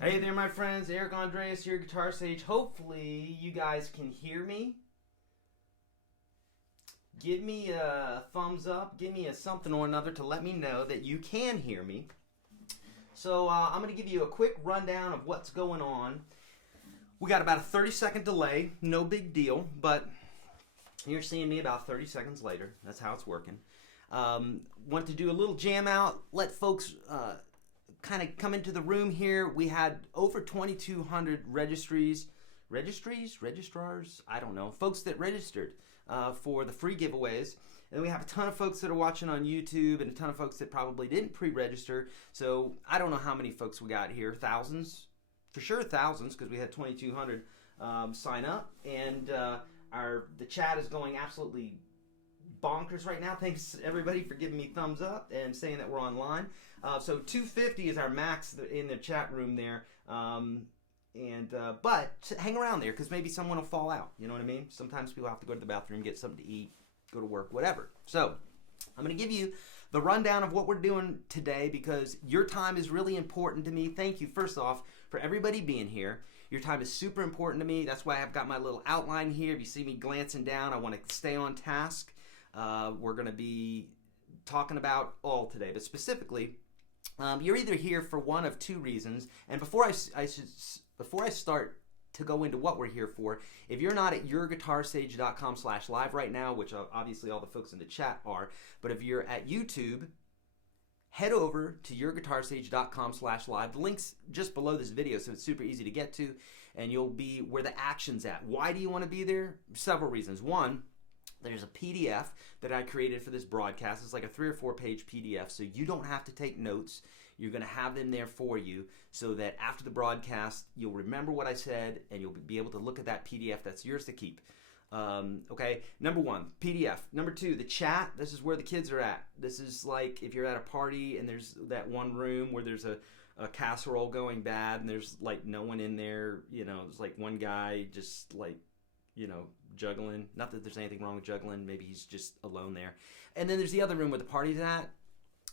Hey there, my friends. Eric Andreas, your Guitar Sage. Hopefully, you guys can hear me. Give me a thumbs up. Give me a something or another to let me know that you can hear me. So, I'm going to give you a quick rundown of what's going on. We got about a 30-second delay. No big deal, but you're seeing me about 30 seconds later. That's how it's working. Want to do a little jam out, let folks kind of come into the room here. We had over 2,200 registrars, I don't know, folks that registered for the free giveaways. And we have a ton of folks that are watching on YouTube and a ton of folks that probably didn't pre-register. So I don't know how many folks we got here, thousands, for sure thousands, because we had 2,200 sign up. And the chat is going absolutely bonkers right now. Thanks everybody for giving me thumbs up and saying that we're online. So 250 is our max in the chat room there. But hang around there because maybe someone will fall out. You know what I mean? Sometimes people have to go to the bathroom, get something to eat, go to work, whatever. So I'm going to give you the rundown of what we're doing today because your time is really important to me. Thank you, first off, for everybody being here. Your time is super important to me. That's why I've got my little outline here. If you see me glancing down, I want to stay on task. We're going to be talking about all today, but specifically, you're either here for one of two reasons. And before I start to go into what we're here for, if you're not at YourGuitarSage.com/live right now, which obviously all the folks in the chat are, but if you're at YouTube, head over to YourGuitarSage.com/live. The link's just below this video, so it's super easy to get to, and you'll be where the action's at. Why do you want to be there? Several reasons. One, there's a PDF that I created for this broadcast. It's like a 3 or 4 page PDF, so you don't have to take notes. You're going to have them there for you so that after the broadcast, you'll remember what I said and you'll be able to look at that PDF. That's yours to keep. Okay, number one, PDF. Number two, the chat. This is where the kids are at. This is like if you're at a party and there's that one room where there's a casserole going bad and there's like no one in there. You know, there's like one guy just like, you know, juggling. Not that there's anything wrong with juggling. Maybe he's just alone there. And then there's the other room where the party's at.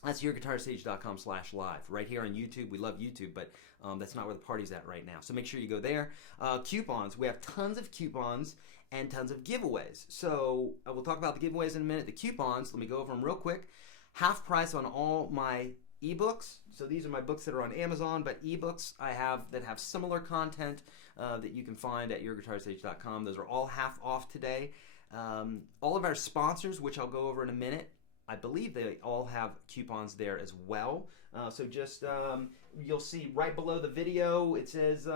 That's YourGuitarSage.com/live. Right here on YouTube. We love YouTube, but that's not where the party's at right now. So make sure you go there. Coupons. We have tons of coupons and tons of giveaways. So we'll talk about the giveaways in a minute. The coupons, let me go over them real quick. Half price on all my ebooks. So these are my books that are on Amazon, but ebooks I have that have similar content that you can find at YourGuitarSage.com. Those are all half off today. All of our sponsors, which I'll go over in a minute, I believe they all have coupons there as well. So just, you'll see right below the video, it says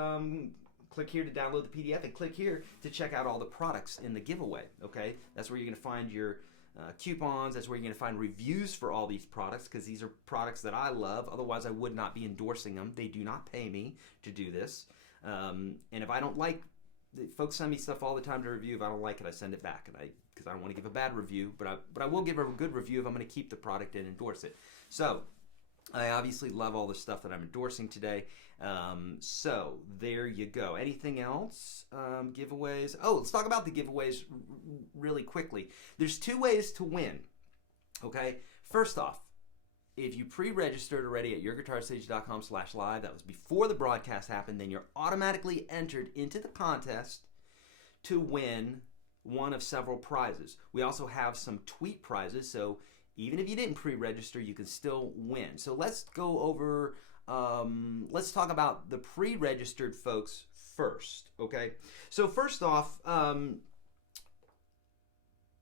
click here to download the PDF and click here to check out all the products in the giveaway, okay? That's where you're going to find your coupons. That's where you're going to find reviews for all these products, because these are products that I love. Otherwise, I would not be endorsing them. They do not pay me to do this. And if I don't like, folks send me stuff all the time to review. If I don't like it, I send it back, because I don't want to give a bad review. But I will give a good review if I'm going to keep the product and endorse it. So I obviously love all the stuff that I'm endorsing today. So there you go. Anything else? Giveaways. Oh, let's talk about the giveaways really quickly. There's 2 ways to win. Okay. First off, if you pre-registered already at YourGuitarSage.com/live, that was before the broadcast happened, then you're automatically entered into the contest to win one of several prizes. We also have some tweet prizes, so even if you didn't pre-register, you can still win. So let's go over, let's talk about the pre-registered folks first, okay? So first off,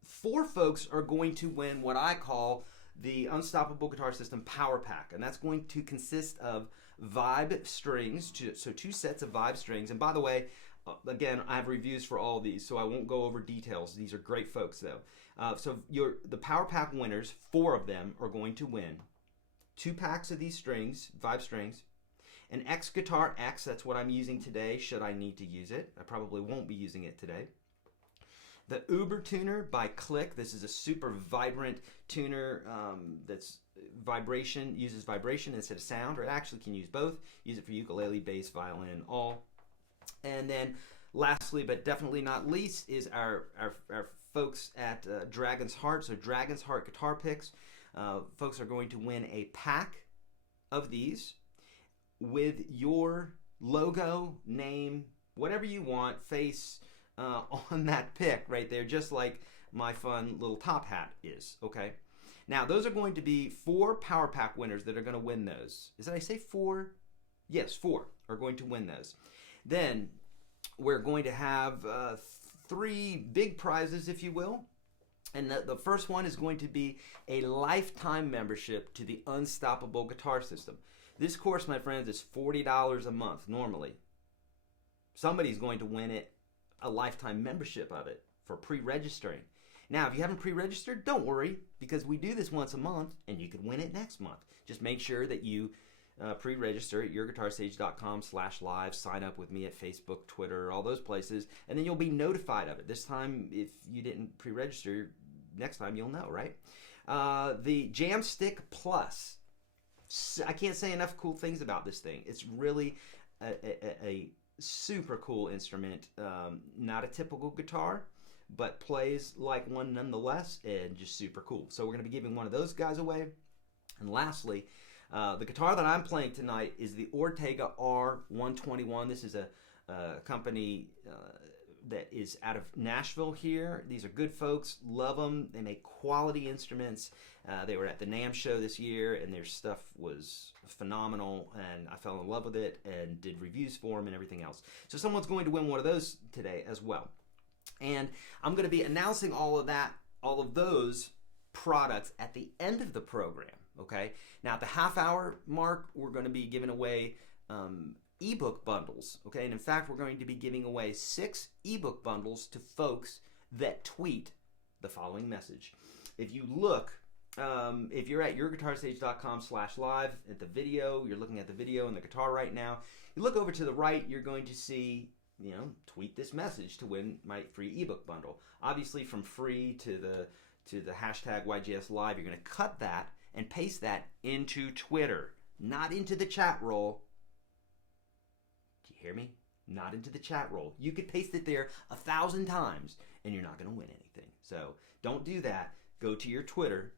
4 folks are going to win what I call the Unstoppable Guitar System Power Pack, and that's going to consist of vibe strings, so 2 sets of vibe strings. And by the way, again, I have reviews for all these, so I won't go over details. These are great folks, though. So the Power Pack winners, 4 of them, are going to win 2 packs of these strings, vibe strings, an xGuitarx, that's what I'm using today, should I need to use it. I probably won't be using it today. The Uber Tuner by Kliq. This is a super vibrant tuner that's uses vibration instead of sound, or it actually can use both. Use it for ukulele, bass, violin, all. And then lastly, but definitely not least, is our folks at Dragon's Heart. So Dragon's Heart Guitar Picks. Folks are going to win a pack of these with your logo, name, whatever you want, face, on that pick right there, just like my fun little top hat is, okay? Now, those are going to be 4 Power Pack winners that are going to win those. Did I say 4? Yes, 4 are going to win those. Then we're going to have 3 big prizes, if you will. And the first one is going to be a lifetime membership to the Unstoppable Guitar System. This course, my friends, is $40 a month normally. Somebody's going to win it, a lifetime membership of it, for pre-registering. Now, if you haven't pre-registered, don't worry, because we do this once a month, and you could win it next month. Just make sure that you pre-register at YourGuitarSage.com/live, sign up with me at Facebook, Twitter, all those places, and then you'll be notified of it. This time, if you didn't pre-register, next time you'll know, right? The Jamstick Plus. I can't say enough cool things about this thing. It's really a super cool instrument. Not a typical guitar, but plays like one nonetheless, and just super cool. So we're going to be giving one of those guys away. And lastly, the guitar that I'm playing tonight is the Ortega R121. This is a company that is out of Nashville here. These are good folks. Love them. They make quality instruments. They were at the NAMM show this year, and their stuff was phenomenal, and I fell in love with it and did reviews for them and everything else. So someone's going to win one of those today as well. And I'm going to be announcing all of those products at the end of the program, okay? Now, at the half-hour mark, we're going to be giving away ebook bundles, okay? And in fact, we're going to be giving away 6 ebook bundles to folks that tweet the following message. If you look, if you're at YourGuitarSage.com/live at the video, you're looking at the video and the guitar right now, you look over to the right, you're going to see, tweet this message to win my free ebook bundle. Obviously, from free to the hashtag YGS Live, you're going to cut that and paste that into Twitter, not into the chat roll. Do you hear me? Not into the chat roll. You could paste it there 1,000 times and you're not going to win anything. So don't do that. Go to your Twitter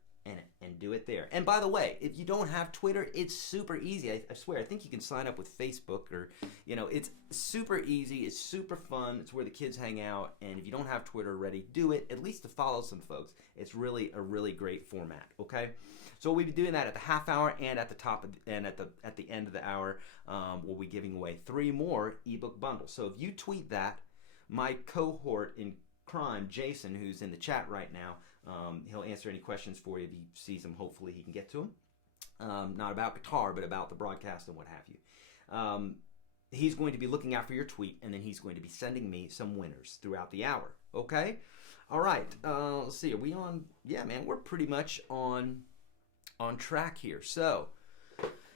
and do it there. And by the way, if you don't have Twitter, it's super easy. I swear, I think you can sign up with Facebook, or it's super easy. It's super fun. It's where the kids hang out. And if you don't have Twitter already, do it, at least to follow some folks. It's really a really great format, okay? So we'll be doing that at the half hour and at the top and at the end of the hour. We'll be giving away 3 more ebook bundles. So if you tweet that, my cohort in crime, Jason, who's in the chat right now, he'll answer any questions for you. If he sees them, hopefully he can get to them. Not about guitar, but about the broadcast and what have you. He's going to be looking out for your tweet, and then he's going to be sending me some winners throughout the hour. Okay? All right. Let's see. Are we on? Yeah, man. We're pretty much on track here. So,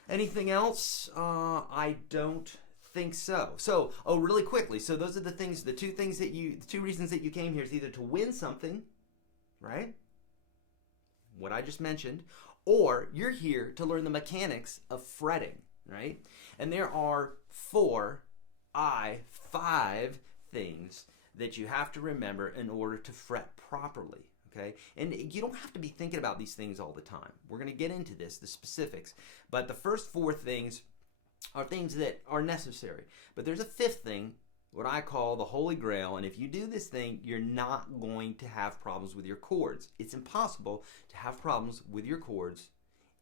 anything else? I don't think so. So, really quickly. So those are the things. The two reasons that you came here is either to win something, right? What I just mentioned, or you're here to learn the mechanics of fretting, right? And there are 5 things that you have to remember in order to fret properly, okay? And you don't have to be thinking about these things all the time. We're going to get into this, the specifics. But the first 4 things are things that are necessary. But there's a 5th thing, what I call the Holy Grail, and if you do this thing, you're not going to have problems with your chords. It's impossible to have problems with your chords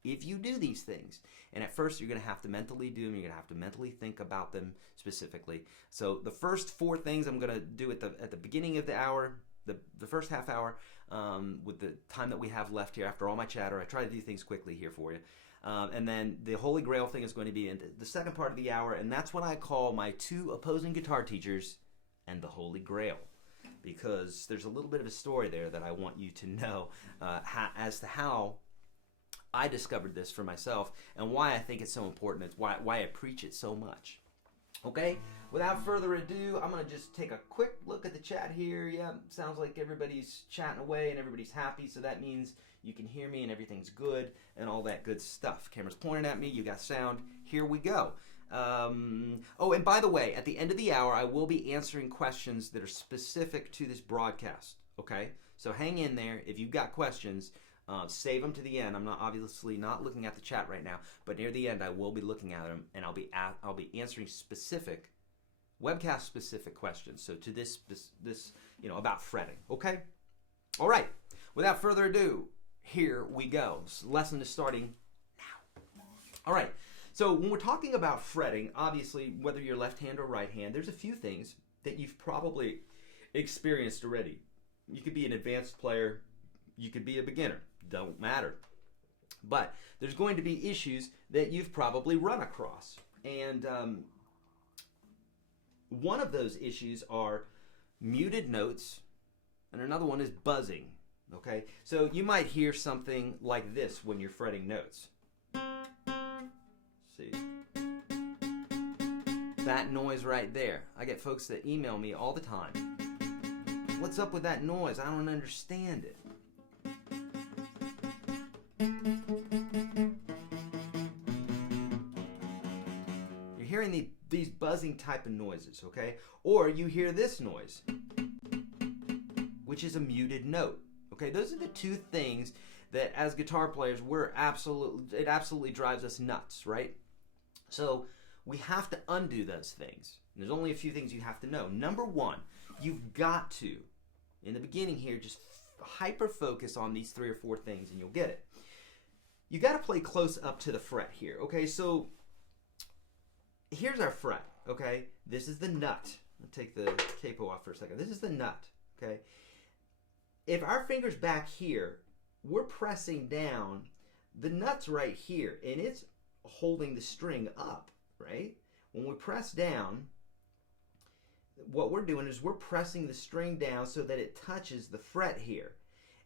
if you do these things. And at first, you're going to have to mentally do them. You're going to have to mentally think about them specifically. So the first 4 things I'm going to do at the beginning of the hour, the first half hour, with the time that we have left here after all my chatter. I try to do things quickly here for you. And then the Holy Grail thing is going to be in the second part of the hour, and that's what I call my 2 opposing guitar teachers and the Holy Grail. Because there's a little bit of a story there that I want you to know as to how I discovered this for myself and why I think it's so important. It's why I preach it so much. Okay, without further ado, I'm going to just take a quick look at the chat here. Yeah, sounds like everybody's chatting away and everybody's happy, so that means you can hear me and everything's good and all that good stuff. Camera's pointing at me, you got sound. Here we go. Oh, and by the way, at the end of the hour, I will be answering questions that are specific to this broadcast. Okay, so hang in there. If you've got questions, save them to the end. I'm obviously not looking at the chat right now, but near the end I will be looking at them, and I'll be answering specific Webcast specific questions. So to this about fretting. Okay. All right. Without further ado, here we go. This lesson is starting now. All right. So when we're talking about fretting, obviously whether you're left hand or right hand, there's a few things that you've probably experienced already. You could be an advanced player. You could be a beginner. Don't matter. But there's going to be issues that you've probably run across. And one of those issues are muted notes, and another one is buzzing. Okay? So you might hear something like this when you're fretting notes. See? That noise right there. I get folks that email me all the time. What's up with that noise? I don't understand it. You're hearing these buzzing type of noises, okay? Or you hear this noise, which is a muted note. Okay, those are the 2 things that as guitar players it absolutely drives us nuts, right? So we have to undo those things. And there's only a few things you have to know. Number 1, you've got to, in the beginning here, just hyper focus on these 3 or 4 things and you'll get it. You got to play close up to the fret here. Okay, so here's our fret. Okay, this is the nut. I'll take the capo off for a second. This is the nut. Okay, if our finger's back here, we're pressing down. The nut's right here, and it's holding the string up. Right? When we press down, what we're doing is we're pressing the string down so that it touches the fret here.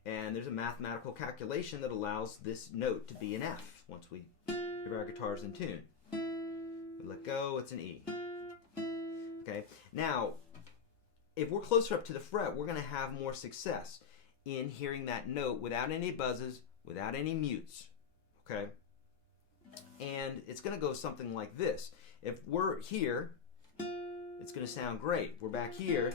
And there's a mathematical calculation that allows this note to be an F once we have our guitars in tune. We let go, it's an E. Okay, now if we're closer up to the fret, we're going to have more success in hearing that note without any buzzes, without any mutes. Okay, and it's going to go something like this. If we're here, it's going to sound great. We're back here.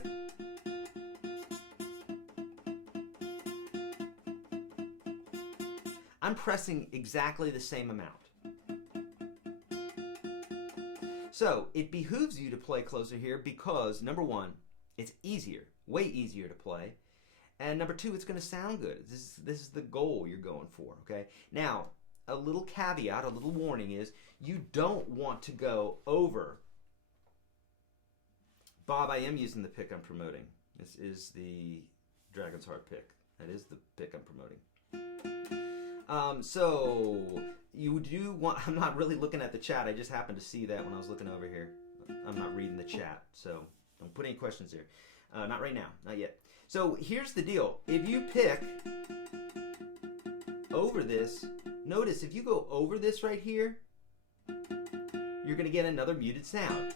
I'm pressing exactly the same amount. So it behooves you to play closer here because, number 1, it's easier, way easier to play. And number 2, it's going to sound good. This is the goal you're going for, okay? Now, a little caveat, a little warning is you don't want to go over. Bob, I am using the pick I'm promoting. This is the Dragon's Heart pick. That is the pick I'm promoting. So you do want, I'm not really looking at the chat. I just happened to see that when I was looking over here. I'm not reading the chat, so don't put any questions here. Not right now, not yet. So here's the deal. If you pick over this, notice if you go over this right here, you're going to get another muted sound.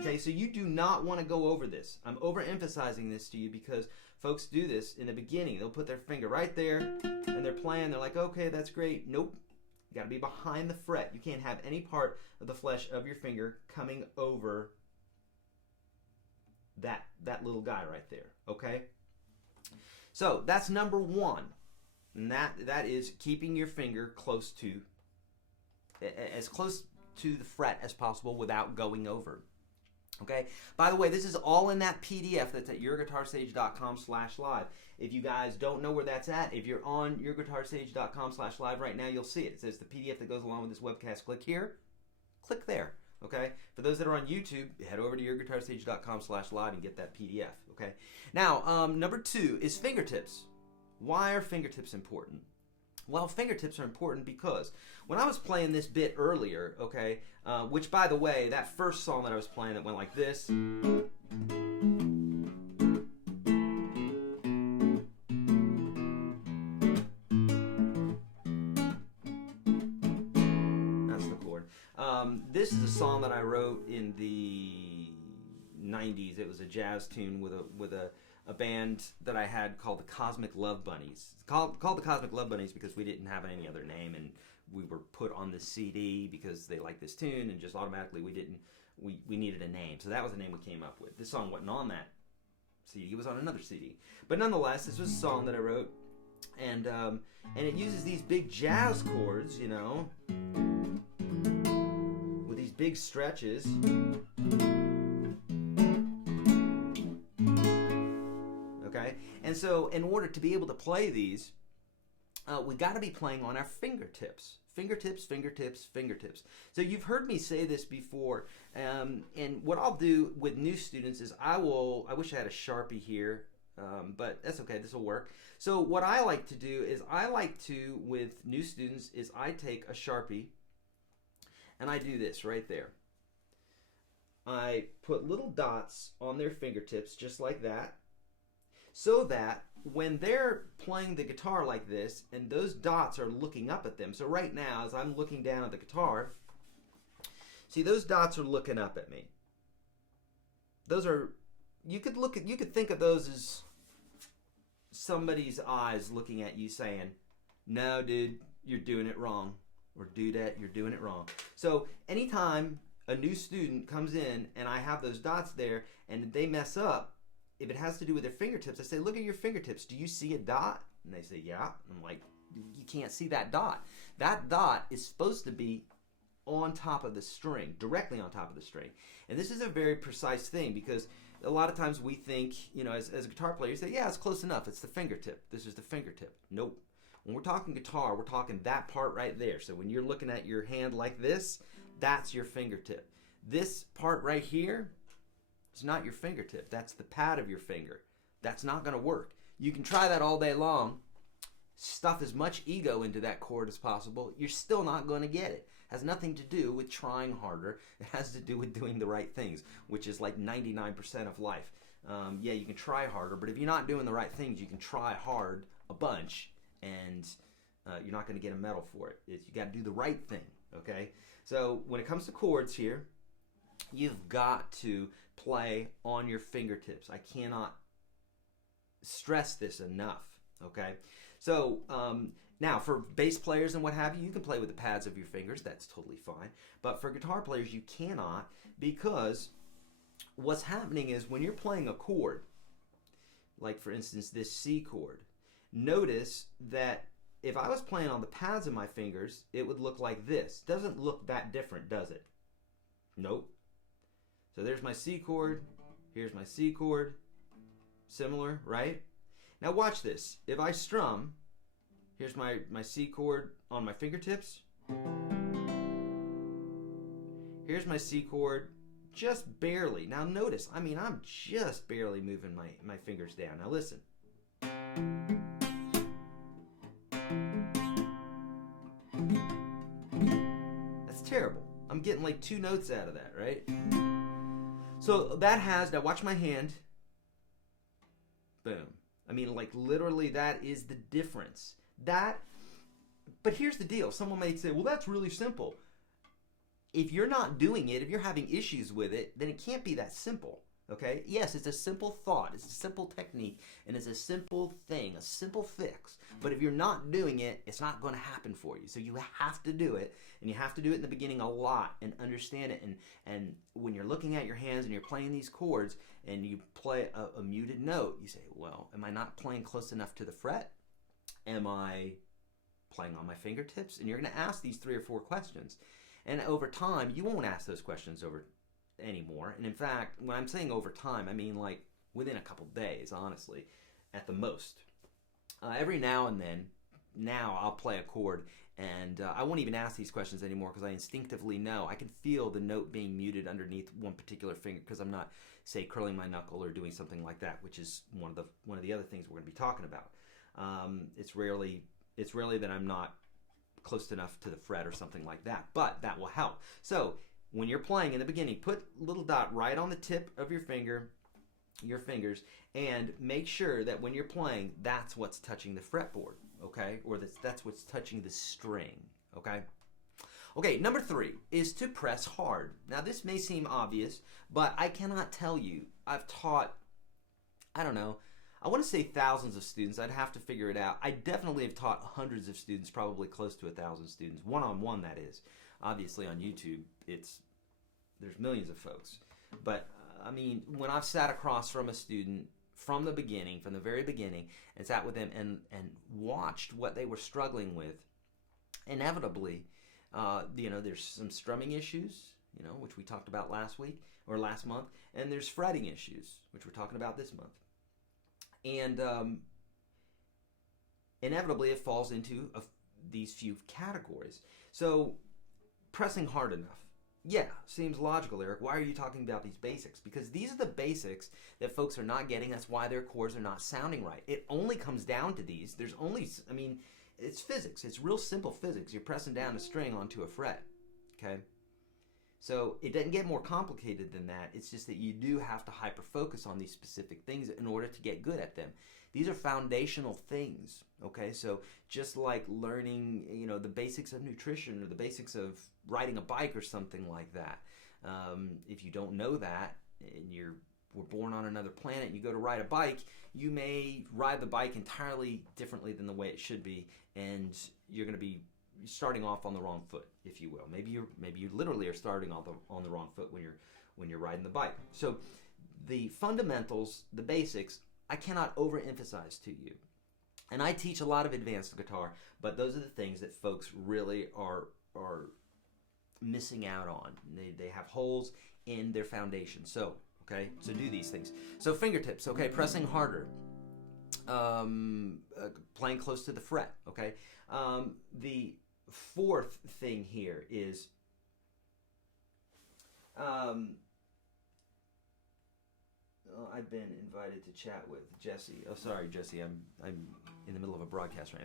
Okay, so you do not want to go over this. I'm overemphasizing this to you because folks do this in the beginning. They'll put their finger right there and they're playing. They're like, okay, that's great. Nope. You got to be behind the fret. You can't have any part of the flesh of your finger coming over that little guy right there. Okay? So that's number one. And that is keeping your finger close to, as close to the fret as possible without going over. Okay. By the way, this is all in that PDF that's at YourGuitarSage.com/live. If you guys don't know where that's at, if you're on YourGuitarSage.com/live right now, you'll see it. It says the PDF that goes along with this webcast. Click here. Click there. Okay. For those that are on YouTube, head over to YourGuitarSage.com/live and get that PDF. Okay. Now, number 2 is fingertips. Why are fingertips important? Well, fingertips are important because when I was playing this bit earlier, okay, which, by the way, that first song that I was playing that went like this, that's the chord. This is a song that I wrote in the 90s. It was a jazz tune with a band that I had called the Cosmic Love Bunnies. It's called the Cosmic Love Bunnies because we didn't have any other name, and we were put on the CD because they liked this tune, and just automatically we needed a name. So that was the name we came up with. This song wasn't on that CD, it was on another CD. But nonetheless, this was a song that I wrote, and it uses these big jazz chords, you know, with these big stretches. And so in order to be able to play these, we got to be playing on our fingertips. Fingertips, fingertips, fingertips. So you've heard me say this before, and what I'll do with new students is I wish I had a Sharpie here, but that's okay, this will work. So what I like to do is with new students, is I take a Sharpie and I do this right there. I put little dots on their fingertips just like that, so that when they're playing the guitar like this and those dots are looking up at them, so right now as I'm looking down at the guitar, see those dots are looking up at me. Those are, you could think of those as somebody's eyes looking at you saying, no dude, you're doing it wrong, or dudette, you're doing it wrong. So anytime a new student comes in and I have those dots there and they mess up, if it has to do with their fingertips, I say, look at your fingertips. Do you see a dot? And they say, yeah. I'm like, you can't see that dot. That dot is supposed to be on top of the string, directly on top of the string. And this is a very precise thing because a lot of times we think, you know, as a guitar player, you say, yeah, it's close enough. It's the fingertip. This is the fingertip. Nope. When we're talking guitar, we're talking that part right there. So when you're looking at your hand like this, that's your fingertip. This part right here, it's not your fingertip. That's the pad of your finger. That's not going to work. You can try that all day long, stuff as much ego into that chord as possible. You're still not going to get it. It has nothing to do with trying harder. It has to do with doing the right things, which is like 99% of life. Yeah, you can try harder, but if you're not doing the right things, you can try hard a bunch, and you're not going to get a medal for it. You got to do the right thing, okay? So when it comes to chords here, you've got to play on your fingertips. I cannot stress this enough, okay? So now for bass players and what have you, you can play with the pads of your fingers. That's totally fine. But for guitar players, you cannot, because what's happening is when you're playing a chord, like for instance this C chord, notice that if I was playing on the pads of my fingers, it would look like this. Doesn't look that different, does it? Nope. So there's my C chord, here's my C chord, similar, right? Now watch this. If I strum, here's my C chord on my fingertips. Here's my C chord, just barely. Now notice, I mean, I'm just barely moving my fingers down. Now listen. That's terrible. I'm getting like 2 notes out of that, right? So that has, now watch my hand. Boom. I mean, like literally that is the difference. But here's the deal. Someone may say, well, that's really simple. If you're not doing it, if you're having issues with it, then it can't be that simple. Okay? Yes, it's a simple thought. It's a simple technique. And it's a simple thing, a simple fix. But if you're not doing it, it's not going to happen for you. So you have to do it. And you have to do it in the beginning a lot and understand it. And when you're looking at your hands and you're playing these chords and you play a muted note, you say, well, am I not playing close enough to the fret? Am I playing on my fingertips? And you're going to ask these 3 or 4 questions. And over time, you won't ask those questions anymore. And in fact, when I'm saying over time, I mean like within a couple days, honestly, at the most. Every now and then, now I'll play a chord and I won't even ask these questions anymore because I instinctively know. I can feel the note being muted underneath one particular finger because I'm not, say, curling my knuckle or doing something like that, which is one of the other things we're going to be talking about. It's rarely that I'm not close enough to the fret or something like that, but that will help. So when you're playing in the beginning, put a little dot right on the tip of your fingers, and make sure that when you're playing, that's what's touching the fretboard, okay? Or that's what's touching the string, okay? Okay, number 3 is to press hard. Now this may seem obvious, but I cannot tell you. I've taught, I don't know, I want to say thousands of students. I'd have to figure it out. I definitely have taught hundreds of students, probably close to 1,000 students, one-on-one that is. Obviously on YouTube, there's millions of folks. But I mean, when I've sat across from a student from the very beginning, and sat with them and watched what they were struggling with, inevitably, there's some strumming issues, which we talked about last week or last month, and there's fretting issues, which we're talking about this month. And inevitably, it falls into these few categories. So, pressing hard enough. Yeah, seems logical, Eric. Why are you talking about these basics? Because these are the basics that folks are not getting. That's why their chords are not sounding right. It only comes down to these. It's physics. It's real simple physics. You're pressing down a string onto a fret, okay? So it doesn't get more complicated than that. It's just that you do have to hyper-focus on these specific things in order to get good at them. These are foundational things, okay? So just like learning, the basics of nutrition or the basics of riding a bike or something like that. If you don't know that and we're born on another planet and you go to ride a bike, you may ride the bike entirely differently than the way it should be, and you're going to be starting off on the wrong foot, if you will. Maybe you literally are starting on the wrong foot when you're riding the bike. So the fundamentals, the basics, I cannot overemphasize to you. And I teach a lot of advanced guitar, but those are the things that folks really are missing out on. They have holes in their foundation. So, okay, so do these things. So fingertips, okay, pressing harder. Playing close to the fret, okay? The 4th thing here is I've been invited to chat with Jesse. Oh, sorry, Jesse. I'm in the middle of a broadcast right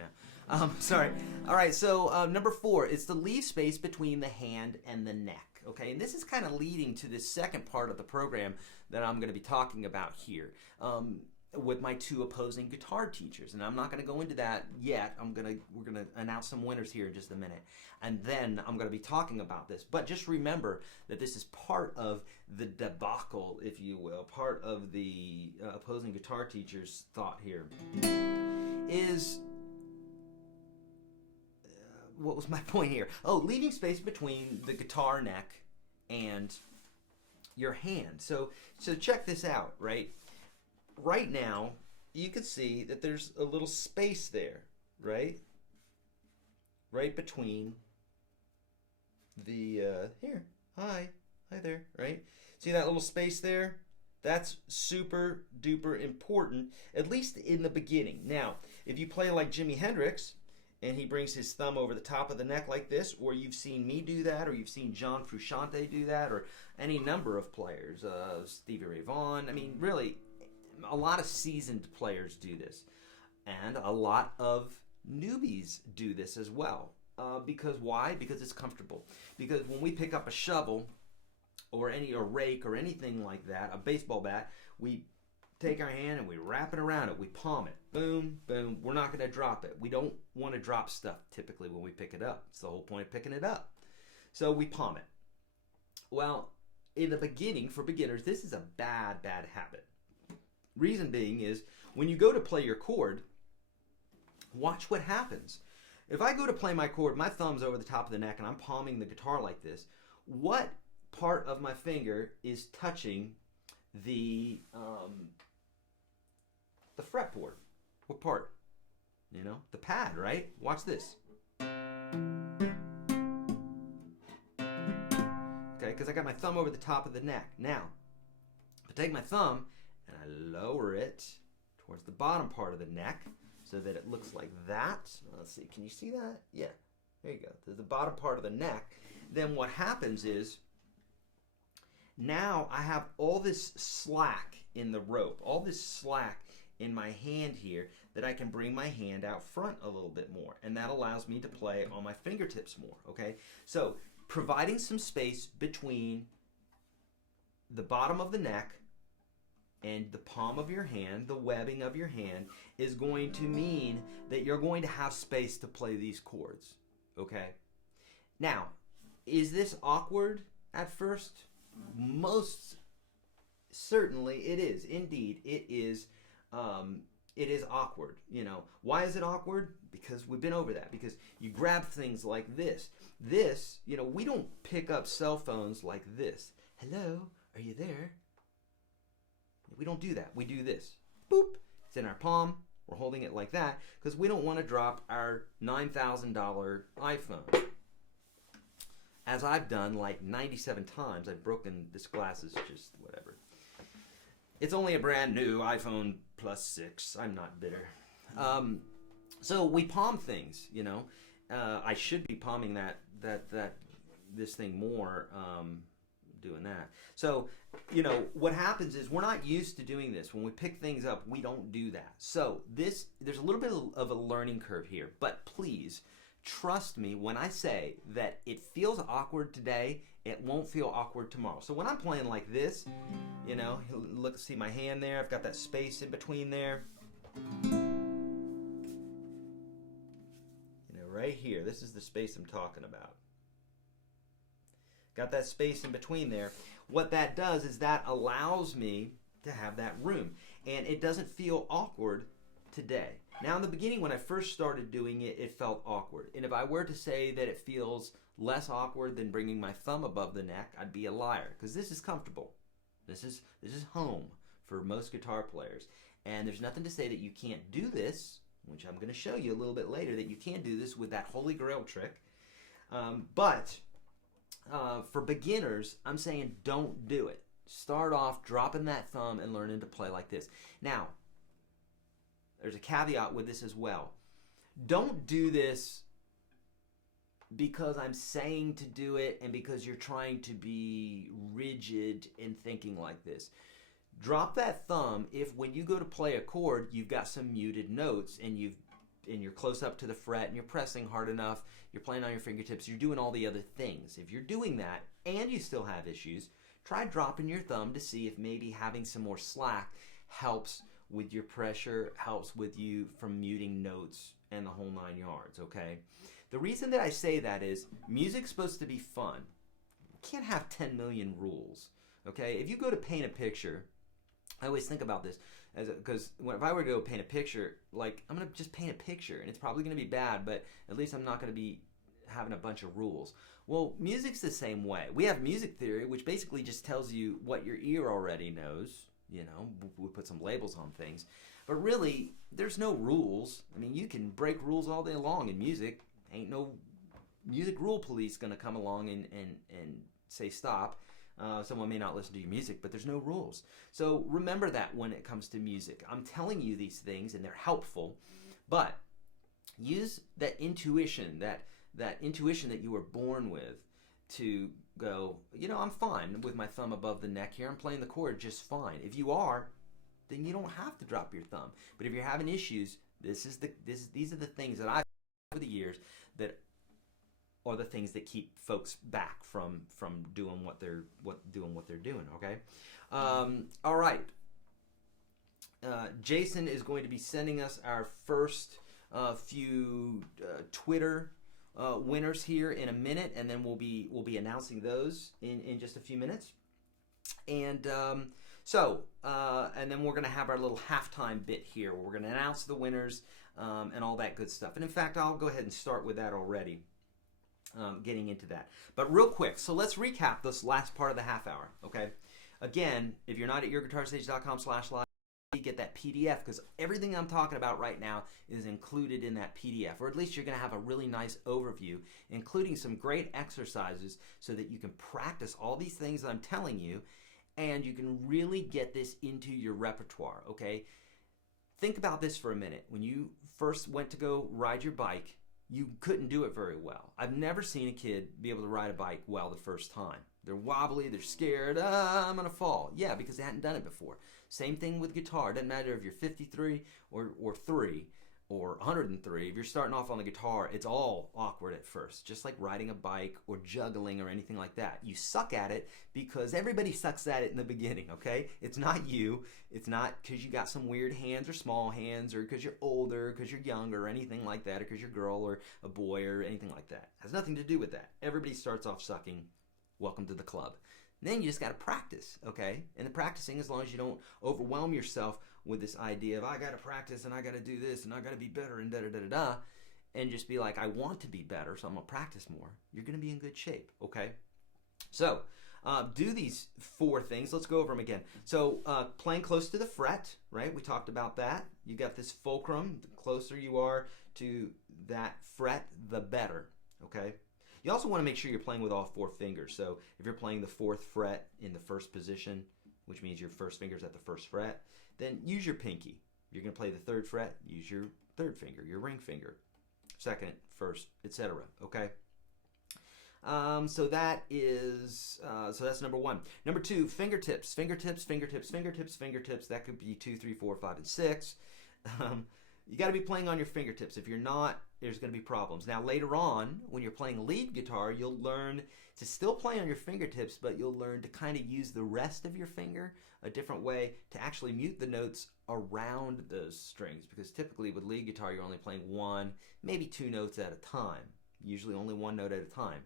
now. Sorry. All right. So number 4 is to leave space between the hand and the neck. Okay, and this is kind of leading to this second part of the program that I'm going to be talking about here. With my 2 opposing guitar teachers, and I'm not going to go into that yet. We're gonna announce some winners here in just a minute, and then I'm going to be talking about this. But just remember that this is part of the debacle, if you will, part of the opposing guitar teachers' thought here. Is what was my point here? Oh, leaving space between the guitar neck and your hand. So check this out, right? Right now, you can see that there's a little space there, right? Right between the, hi there, right? See that little space there? That's super duper important, at least in the beginning. Now, if you play like Jimi Hendrix, and he brings his thumb over the top of the neck like this, or you've seen me do that, or you've seen John Frusciante do that, or any number of players, Stevie Ray Vaughan, I mean, really, a lot of seasoned players do this, and a lot of newbies do this as well. Because why? Because it's comfortable. Because when we pick up a shovel or a rake or anything like that, a baseball bat, we take our hand and we wrap it around it. We palm it. Boom, boom. We're not going to drop it. We don't want to drop stuff typically when we pick it up. It's the whole point of picking it up. So we palm it. Well, in the beginning, for beginners, this is a bad habit. Reason being is when you go to play your chord, watch what happens. If I go to play my chord, my thumb's over the top of the neck and I'm palming the guitar like this, what part of my finger is touching the fretboard? What part? You know, the pad, right? Watch this. Okay, because I got my thumb over the top of the neck. Now, if I take my thumb and I lower it towards the bottom part of the neck so that it looks like that. Let's see, can you see that? Yeah, there you go. There's the bottom part of the neck. Then what happens is now I have all this slack in the rope, all this slack in my hand here that I can bring my hand out front a little bit more, and that allows me to play on my fingertips more, okay? So providing some space between the bottom of the neck and the palm of your hand, the webbing of your hand, is going to mean that you're going to have space to play these chords, okay? Now, is this awkward at first? Most certainly it is. Indeed, it is awkward. You know, why is it awkward? Because we've been over that. Because you grab things like this. This, you know, we don't pick up cell phones like this. Hello, are you there? We don't do that. We do this. Boop. It's in our palm. We're holding it like that because we don't want to drop our $9,000 iPhone. As I've done like 97 times, I've broken this glass is just whatever. It's only a brand new iPhone plus 6. I'm not bitter. So we palm things, you know. I should be palming this thing more, doing that. So, you know, what happens is we're not used to doing this. When we pick things up, we don't do that. So there's a little bit of a learning curve here, but please trust me when I say that it feels awkward today, it won't feel awkward tomorrow. So when I'm playing like this, you know, look, see my hand there, I've got that space in between there. You know, right here, this is the space I'm talking about. Got that space in between there. What that does is that allows me to have that room. And it doesn't feel awkward today. Now in the beginning when I first started doing it, it felt awkward. And if I were to say that it feels less awkward than bringing my thumb above the neck, I'd be a liar. Because this is comfortable. This is home for most guitar players. And there's nothing to say that you can't do this, which I'm going to show you a little bit later, that you can do this with that Holy Grail trick. But for beginners, I'm saying don't do it. Start off dropping that thumb and learning to play like this. Now, there's a caveat with this as well. Don't do this because I'm saying to do it and because you're trying to be rigid in thinking like this. Drop that thumb if when you go to play a chord, you've got some muted notes and you're close up to the fret and you're pressing hard enough, you're playing on your fingertips, you're doing all the other things. If you're doing that and you still have issues, try dropping your thumb to see if maybe having some more slack helps with your pressure, helps with you from muting notes and the whole 9 yards, okay? The reason that I say that is music's supposed to be fun. You can't have 10 million rules, okay? If you go to paint a picture, I always think about this because if I were to go paint a picture, like I'm going to just paint a picture and it's probably going to be bad, but at least I'm not going to be having a bunch of rules. Well, music's the same way. We have music theory, which basically just tells you what your ear already knows. You know, we put some labels on things. But really, there's no rules. I mean, you can break rules all day long in music. Ain't no music rule police going to come along and say stop. Someone may not listen to your music, but there's no rules. So remember that when it comes to music. I'm telling you these things, and they're helpful. But use that intuition, that intuition that you were born with to go, you know, I'm fine with my thumb above the neck here. I'm playing the chord just fine. If you are, then you don't have to drop your thumb. But if you're having issues, these are the things that I've over the years that are the things that keep folks back from doing what they're doing. Okay, all right. Jason is going to be sending us our first few Twitter winners here in a minute, and then we'll be announcing those in just a few minutes. And and then we're going to have our little halftime bit here where we're going to announce the winners and all that good stuff. And in fact, I'll go ahead and start with that already, getting into that. But real quick, so let's recap this last part of the half hour, okay? Again, if you're not at YourGuitarSage.com/live, you get that PDF, because everything I'm talking about right now is included in that PDF, or at least you're going to have a really nice overview, including some great exercises so that you can practice all these things I'm telling you, and you can really get this into your repertoire, okay? Think about this for a minute. When you first went to go ride your bike, you couldn't do it very well. I've never seen a kid be able to ride a bike well the first time. They're wobbly, they're scared, I'm gonna fall. Yeah, because they hadn't done it before. Same thing with guitar. It doesn't matter if you're 53 or 3 or 103. If you're starting off on the guitar, it's all awkward at first, just like riding a bike or juggling or anything like that. You suck at it because everybody sucks at it in the beginning, okay? It's not you. It's not because you got some weird hands or small hands, or because you're older, because you're younger, or anything like that, or because you're a girl or a boy or anything like that. It has nothing to do with that. Everybody starts off sucking. Welcome to the club. Then you just got to practice, okay? And the practicing, as long as you don't overwhelm yourself with this idea of I got to practice and I got to do this and I got to be better and da-da-da-da-da, and just be like, I want to be better, so I'm going to practice more. You're going to be in good shape, okay? So do these 4 things. Let's go over them again. So playing close to the fret, right? We talked about that. You got this fulcrum. The closer you are to that fret, the better, okay? You also want to make sure you're playing with all 4 fingers. So if you're playing the 4th fret in the first position, which means your first finger's at the 1st fret, then use your pinky. If you're going to play the 3rd fret, use your 3rd finger, your ring finger, 2nd, 1st, etc. Okay? So that is so that's number 1. Number 2, fingertips. Fingertips, fingertips, fingertips, fingertips. That could be 2, 3, 4, 5, and 6. You got to be playing on your fingertips. If you're not, there's going to be problems. Now later on, when you're playing lead guitar, you'll learn to still play on your fingertips, but you'll learn to kind of use the rest of your finger a different way to actually mute the notes around those strings, because typically with lead guitar you're only playing 1, maybe 2 notes at a time, usually only 1 note at a time.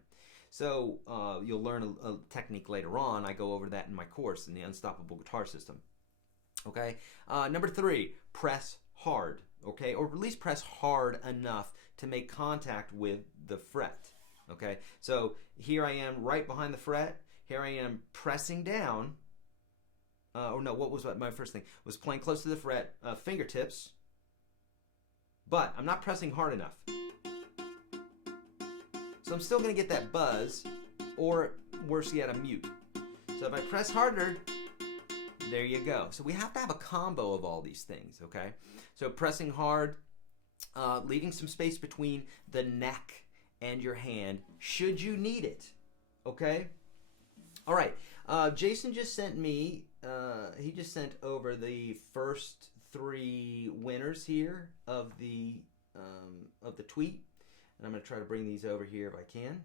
So you'll learn a technique later on. I go over that in my course in the Unstoppable Guitar System. Okay. Number 3, press hard. Okay, or at least press hard enough to make contact with the fret. Okay, so here I am right behind the fret. Here I am pressing down. What was my first thing? Was playing close to the fret, fingertips. But I'm not pressing hard enough. So I'm still going to get that buzz, or worse yet, a mute. So if I press harder, there you go. So we have to have a combo of all these things, okay? So pressing hard, leaving some space between the neck and your hand, should you need it, okay? All right, Jason just sent me, he just sent over the first 3 winners here of the tweet, and I'm going to try to bring these over here if I can.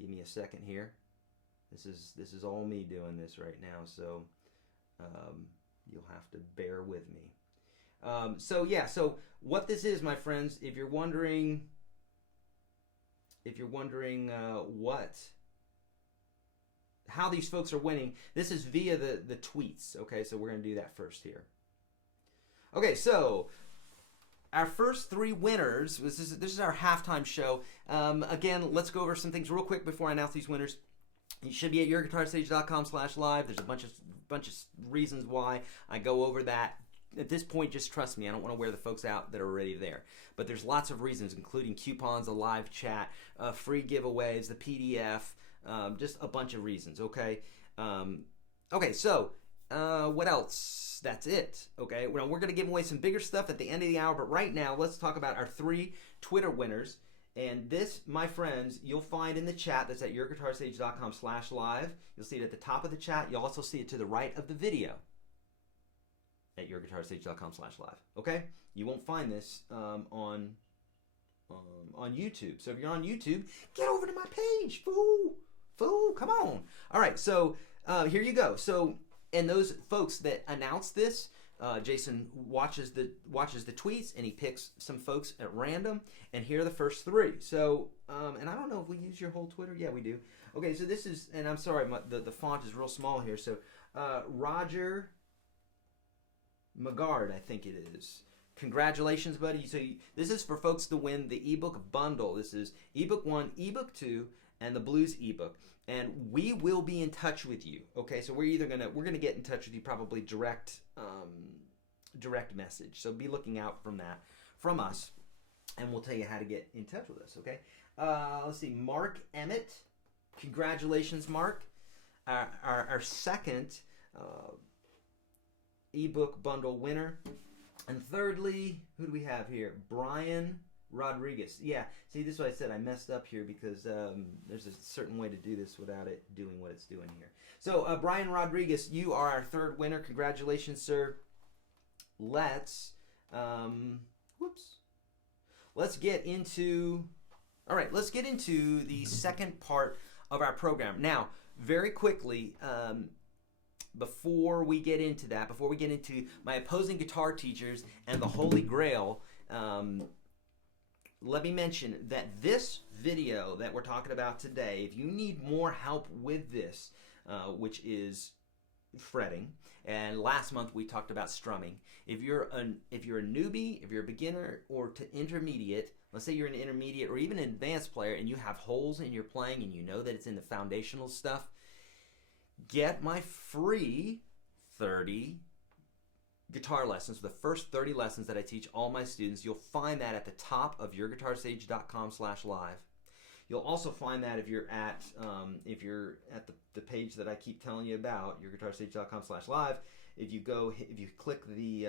Give me a second here. This is all me doing this right now, so you'll have to bear with me. So what this is, my friends, if you're wondering how these folks are winning, this is via the tweets. Okay, so we're going to do that first here. Okay, so our first 3 winners. This is our halftime show. Again, let's go over some things real quick before I announce these winners. You should be at YourGuitarSage.com/live. There's a bunch of reasons why I go over that. At this point, just trust me. I don't want to wear the folks out that are already there. But there's lots of reasons, including coupons, a live chat, free giveaways, the PDF, just a bunch of reasons, okay? So what else? That's it, okay? Well, we're going to give away some bigger stuff at the end of the hour, but right now, let's talk about our 3 Twitter winners. And this, my friends, you'll find in the chat that's at YourGuitarSage.com/live. You'll see it at the top of the chat. You'll also see it to the right of the video at YourGuitarSage.com/live. Okay? You won't find this on on YouTube. So if you're on YouTube, get over to my page, fool, come on. All right, so here you go. So, and those folks that announced this, Jason watches the tweets and he picks some folks at random, and here are the first three. So, and I don't know if we use your whole Twitter. Yeah, we do. Okay, so this is, and I'm sorry, the font is real small here. So, Roger Magard, I think it is. Congratulations, buddy. So this is for folks to win the ebook bundle. This is ebook 1, ebook 2, and the blues ebook. And we will be in touch with you. Okay, so we're gonna get in touch with you, probably direct message. So be looking out from us, and we'll tell you how to get in touch with us. Okay. Let's see, Mark Emmett. Congratulations, Mark. Our second ebook bundle winner. And thirdly, who do we have here? Brian Rodriguez. Yeah, see, this is what I said. I messed up here because there's a certain way to do this without it doing what it's doing here. So, Brian Rodriguez, you are our third winner. Congratulations, sir. Let's get into the second part of our program. Now, very quickly, before we get into my opposing guitar teachers and the Holy Grail, let me mention that this video that we're talking about today, if you need more help with this, which is fretting, and last month we talked about strumming. If you're a newbie, if you're a beginner or to intermediate, let's say you're an intermediate or even an advanced player and you have holes in your playing and you know that it's in the foundational stuff, get my free 30 guitar lessons, the first 30 lessons that I teach all my students. You'll find that at the top of YourGuitarSage.com/live. You'll also find that if you're at the page that I keep telling you about, YourGuitarSage.com/live. If you click the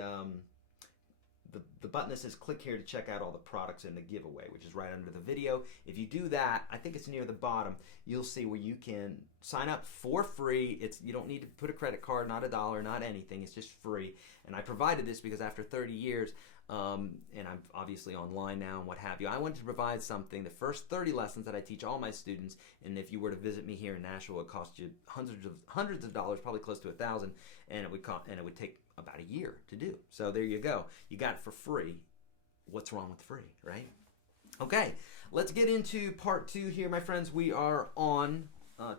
button that says click here to check out all the products in the giveaway, which is right under the video. If you do that, I think it's near the bottom, you'll see where you can sign up for free. You don't need to put a credit card, not $1, not anything. It's just free. And I provided this because after 30 years, and I'm obviously online now and what have you, I wanted to provide something, the first 30 lessons that I teach all my students, and if you were to visit me here in Nashville, it would cost you hundreds of dollars, probably close to $1,000, and it would take about a year to do. So there you go. You got it for free. What's wrong with free, right? Okay, let's get into part 2 here, my friends. We are on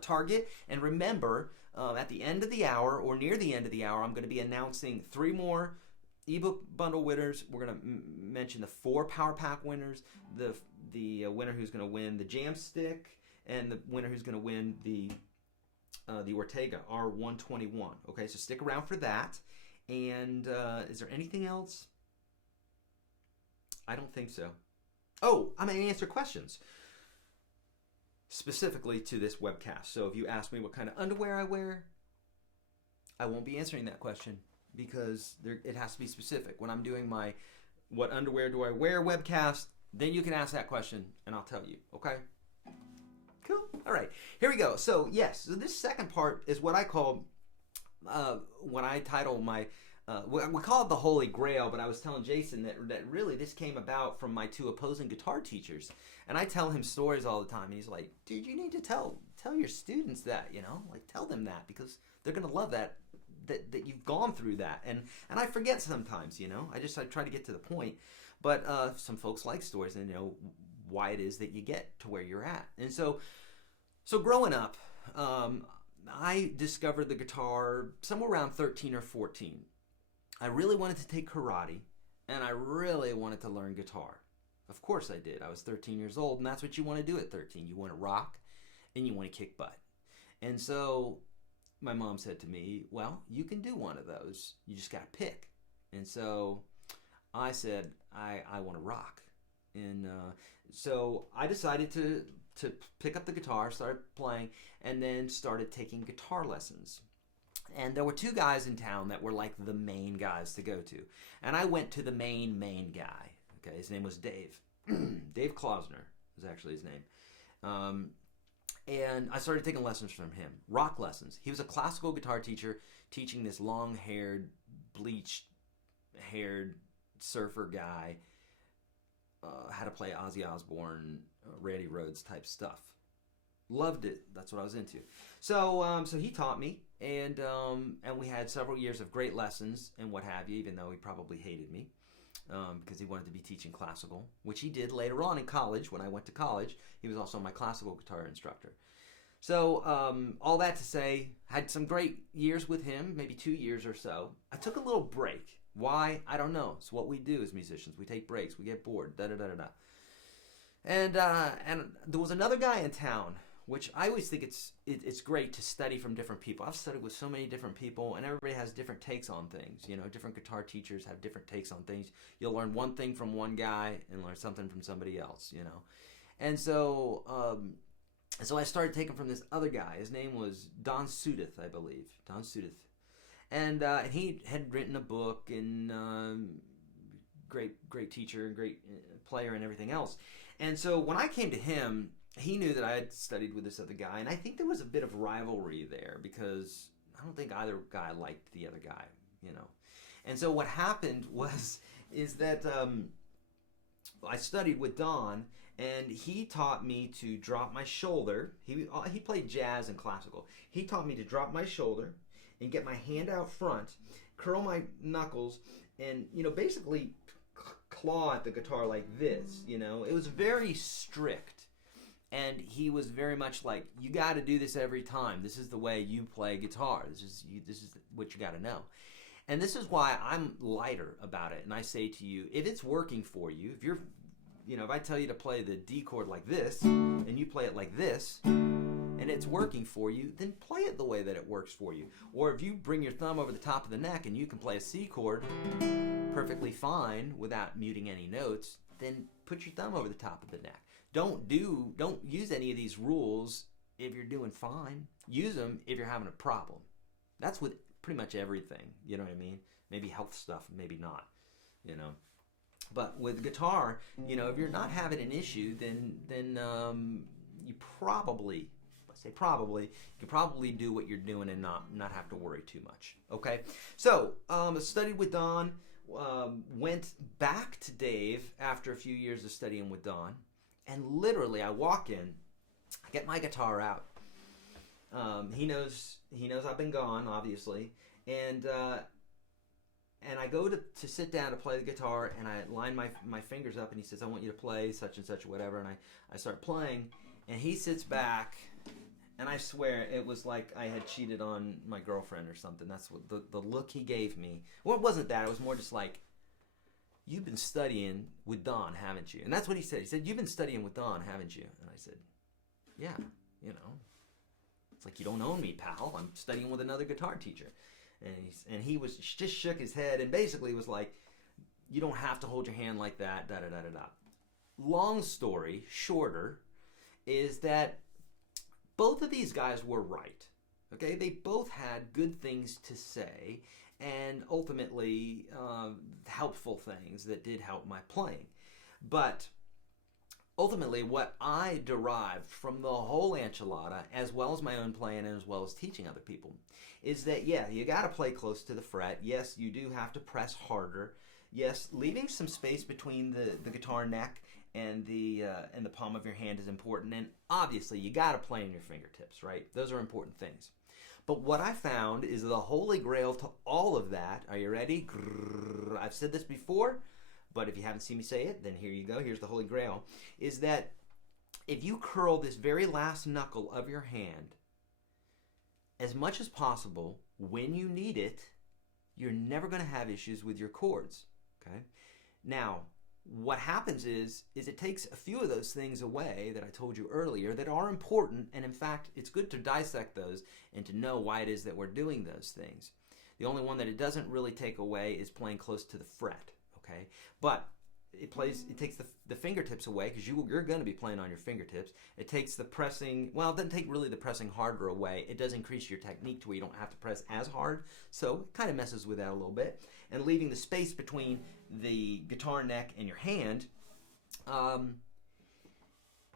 target, and remember, at the end of the hour or near the end of the hour, I'm going to be announcing 3 more ebook bundle winners. We're going to mention the 4 power pack winners, the winner who's going to win the jam stick, and the winner who's going to win the Ortega R121. Okay, so stick around for that. And is there anything else? I don't think so. Oh, I'm going to answer questions specifically to this webcast. So if you ask me what kind of underwear I wear, I won't be answering that question because it has to be specific. When I'm doing my what underwear do I wear webcast, then you can ask that question and I'll tell you. Okay? Cool. All right. Here we go. So yes, so this second part is what I call when I title my, we call it the Holy Grail, but I was telling Jason that really this came about from my 2 opposing guitar teachers. And I tell him stories all the time. And he's like, dude, you need to tell your students that, like tell them that because they're going to love that you've gone through that. And I forget sometimes, I try to get to the point. But some folks like stories and know why it is that you get to where you're at. And so growing up, I discovered the guitar somewhere around 13 or 14. I really wanted to take karate, and I really wanted to learn guitar. Of course I did. I was 13 years old, and that's what you want to do at 13. You want to rock, and you want to kick butt. And so my mom said to me, well, you can do one of those. You just got to pick. And so I said, I want to rock. And so I decided to pick up the guitar, started playing, and then started taking guitar lessons. And there were 2 guys in town that were like the main guys to go to. And I went to the main guy. Okay, his name was Dave. Dave Klausner was actually his name. And I started taking lessons from him, rock lessons. He was a classical guitar teacher teaching this long-haired, bleached-haired surfer guy how to play Ozzy Osbourne, Randy Rhoads type stuff. Loved it. That's what I was into. So he taught me, and we had several years of great lessons and what have you, even though he probably hated me because he wanted to be teaching classical, which he did later on in college. When I went to college, he was also my classical guitar instructor. So all that to say, had some great years with him, maybe 2 years or so. I took a little break. Why? I don't know. It's what we do as musicians. We take breaks. We get bored. Da-da-da-da-da. And there was another guy in town, which I always think it's great to study from different people. I've studied with so many different people, and everybody has different takes on things. You know, different guitar teachers have different takes on things. You'll learn one thing from one guy and learn something from somebody else, you know. And so I started taking from this other guy. His name was Don Sudeth, I believe. Don Sudeth. And he had written a book, and great teacher, great player, and everything else. And so when I came to him, he knew that I had studied with this other guy, and I think there was a bit of rivalry there because I don't think either guy liked the other guy, you know. And so what happened is that I studied with Don, and he taught me to drop my shoulder. He played jazz and classical. He taught me to drop my shoulder and get my hand out front, curl my knuckles, and, you know, basically claw at the guitar like this, you know. It was very strict. And he was very much like, you got to do this every time. This is the way you play guitar. This is what you got to know. And this is why I'm lighter about it. And I say to you, if it's working for you, if I tell you to play the D chord like this, and you play it like this, and it's working for you, then play it the way that it works for you. Or if you bring your thumb over the top of the neck and you can play a C chord perfectly fine without muting any notes, then put your thumb over the top of the neck. Don't use any of these rules if you're doing fine. Use them if you're having a problem. That's with pretty much everything, you know what I mean? Maybe health stuff, maybe not, you know. But with guitar, you know, if you're not having an issue, then you probably, you can probably do what you're doing and not have to worry too much. Okay, so I studied with Don, went back to Dave after a few years of studying with Don, and literally I walk in, I get my guitar out. He knows I've been gone, obviously, and I go to sit down to play the guitar, and I line my fingers up, and he says, I want you to play such and such or whatever, and I start playing, and he sits back, and I swear it was like I had cheated on my girlfriend or something. That's what the look he gave me. Well, it wasn't that. It was more just like, you've been studying with Don, haven't you? And that's what he said. He said, you've been studying with Don, haven't you? And I said, yeah, you know. It's like, you don't own me, pal. I'm studying with another guitar teacher. And he was just shook his head and basically was like, you don't have to hold your hand like that, da-da-da-da-da. Long story shorter is that both of these guys were right. Okay, they both had good things to say and ultimately helpful things that did help my playing. But ultimately, what I derived from the whole enchilada, as well as my own playing and as well as teaching other people, is that, yeah, you got to play close to the fret. Yes, you do have to press harder. Yes, leaving some space between the guitar neck and the palm of your hand is important. And obviously, you got to play in your fingertips, right? Those are important things. But what I found is the Holy Grail to all of that. Are you ready? I've said this before, but if you haven't seen me say it, then here you go. Here's the Holy Grail. Is that if you curl this very last knuckle of your hand as much as possible when you need it, you're never going to have issues with your chords. Okay? Now, what happens is it takes a few of those things away that I told you earlier that are important, and in fact, it's good to dissect those and to know why it is that we're doing those things. The only one that it doesn't really take away is playing close to the fret, okay? But it takes the fingertips away because you're going to be playing on your fingertips. It takes the pressing, well, it doesn't take really the pressing harder away. It does increase your technique to where you don't have to press as hard, so it kind of messes with that a little bit. And leaving the space between the guitar neck and your hand,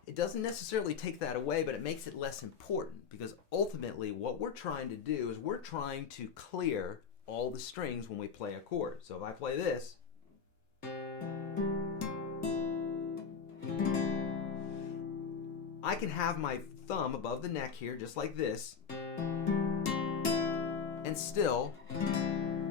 it doesn't necessarily take that away, but it makes it less important because ultimately what we're trying to do is we're trying to clear all the strings when we play a chord. So if I play this, I can have my thumb above the neck here, just like this, and still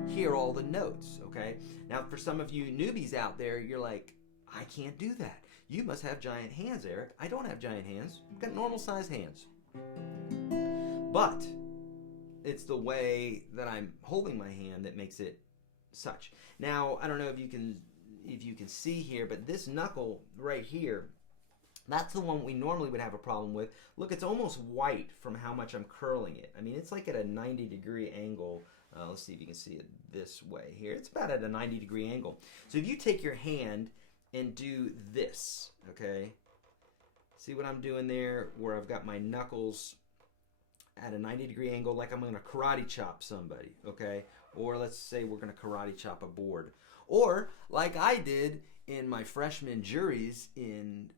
hear all the notes, okay? Now, for some of you newbies out there, you're like, I can't do that. You must have giant hands, Eric. I don't have giant hands. I've got normal sized hands. But it's the way that I'm holding my hand that makes it such. Now, I don't know if you can see here, but this knuckle right here, that's the one we normally would have a problem with. Look, it's almost white from how much I'm curling it. I mean, it's like at a 90-degree angle. Let's see if you can see it this way here. It's about at a 90-degree angle. So if you take your hand and do this, okay? See what I'm doing there, where I've got my knuckles at a 90-degree angle, like I'm going to karate chop somebody, okay? Or let's say we're going to karate chop a board. Or like I did in my freshman juries in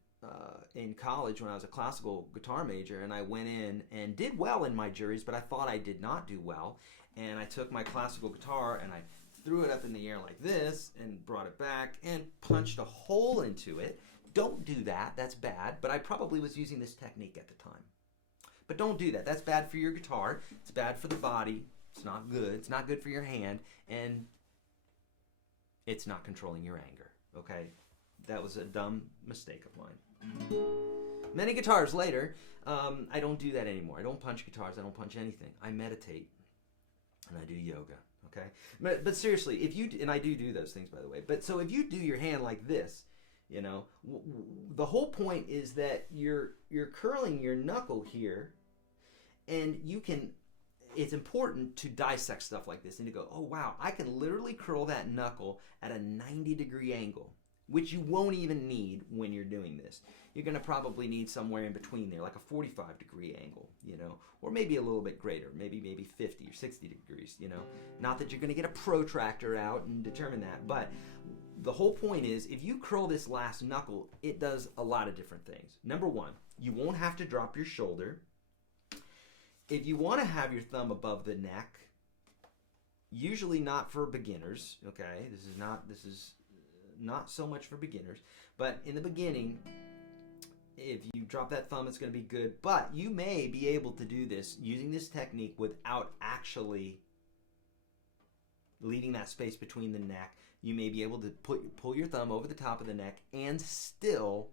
college when I was a classical guitar major, and I went in and did well in my juries, but I thought I did not do well. And I took my classical guitar and I threw it up in the air like this and brought it back and punched a hole into it. Don't do that. That's bad. But I probably was using this technique at the time. But don't do that. That's bad for your guitar. It's bad for the body. It's not good. It's not good for your hand. And it's not controlling your anger. Okay? That was a dumb mistake of mine. Many guitars later, I don't do that anymore. I don't punch guitars. I don't punch anything. I meditate. And I do yoga. Okay? But seriously, if you, and I do those things, by the way. But so if you do your hand like this, you know, the whole point is that you're curling your knuckle here, and you can, it's important to dissect stuff like this and to go, oh wow, I can literally curl that knuckle at a 90-degree angle, which you won't even need when you're doing this. You're going to probably need somewhere in between there, like a 45-degree angle, you know, or maybe a little bit greater, maybe 50 or 60 degrees, you know. Not that you're going to get a protractor out and determine that, but the whole point is, if you curl this last knuckle, it does a lot of different things. Number one, you won't have to drop your shoulder. If you want to have your thumb above the neck, usually not for beginners, okay? This is not so much for beginners, but in the beginning, if you drop that thumb, it's going to be good. But you may be able to do this using this technique without actually leaving that space between the neck. You may be able to pull your thumb over the top of the neck and still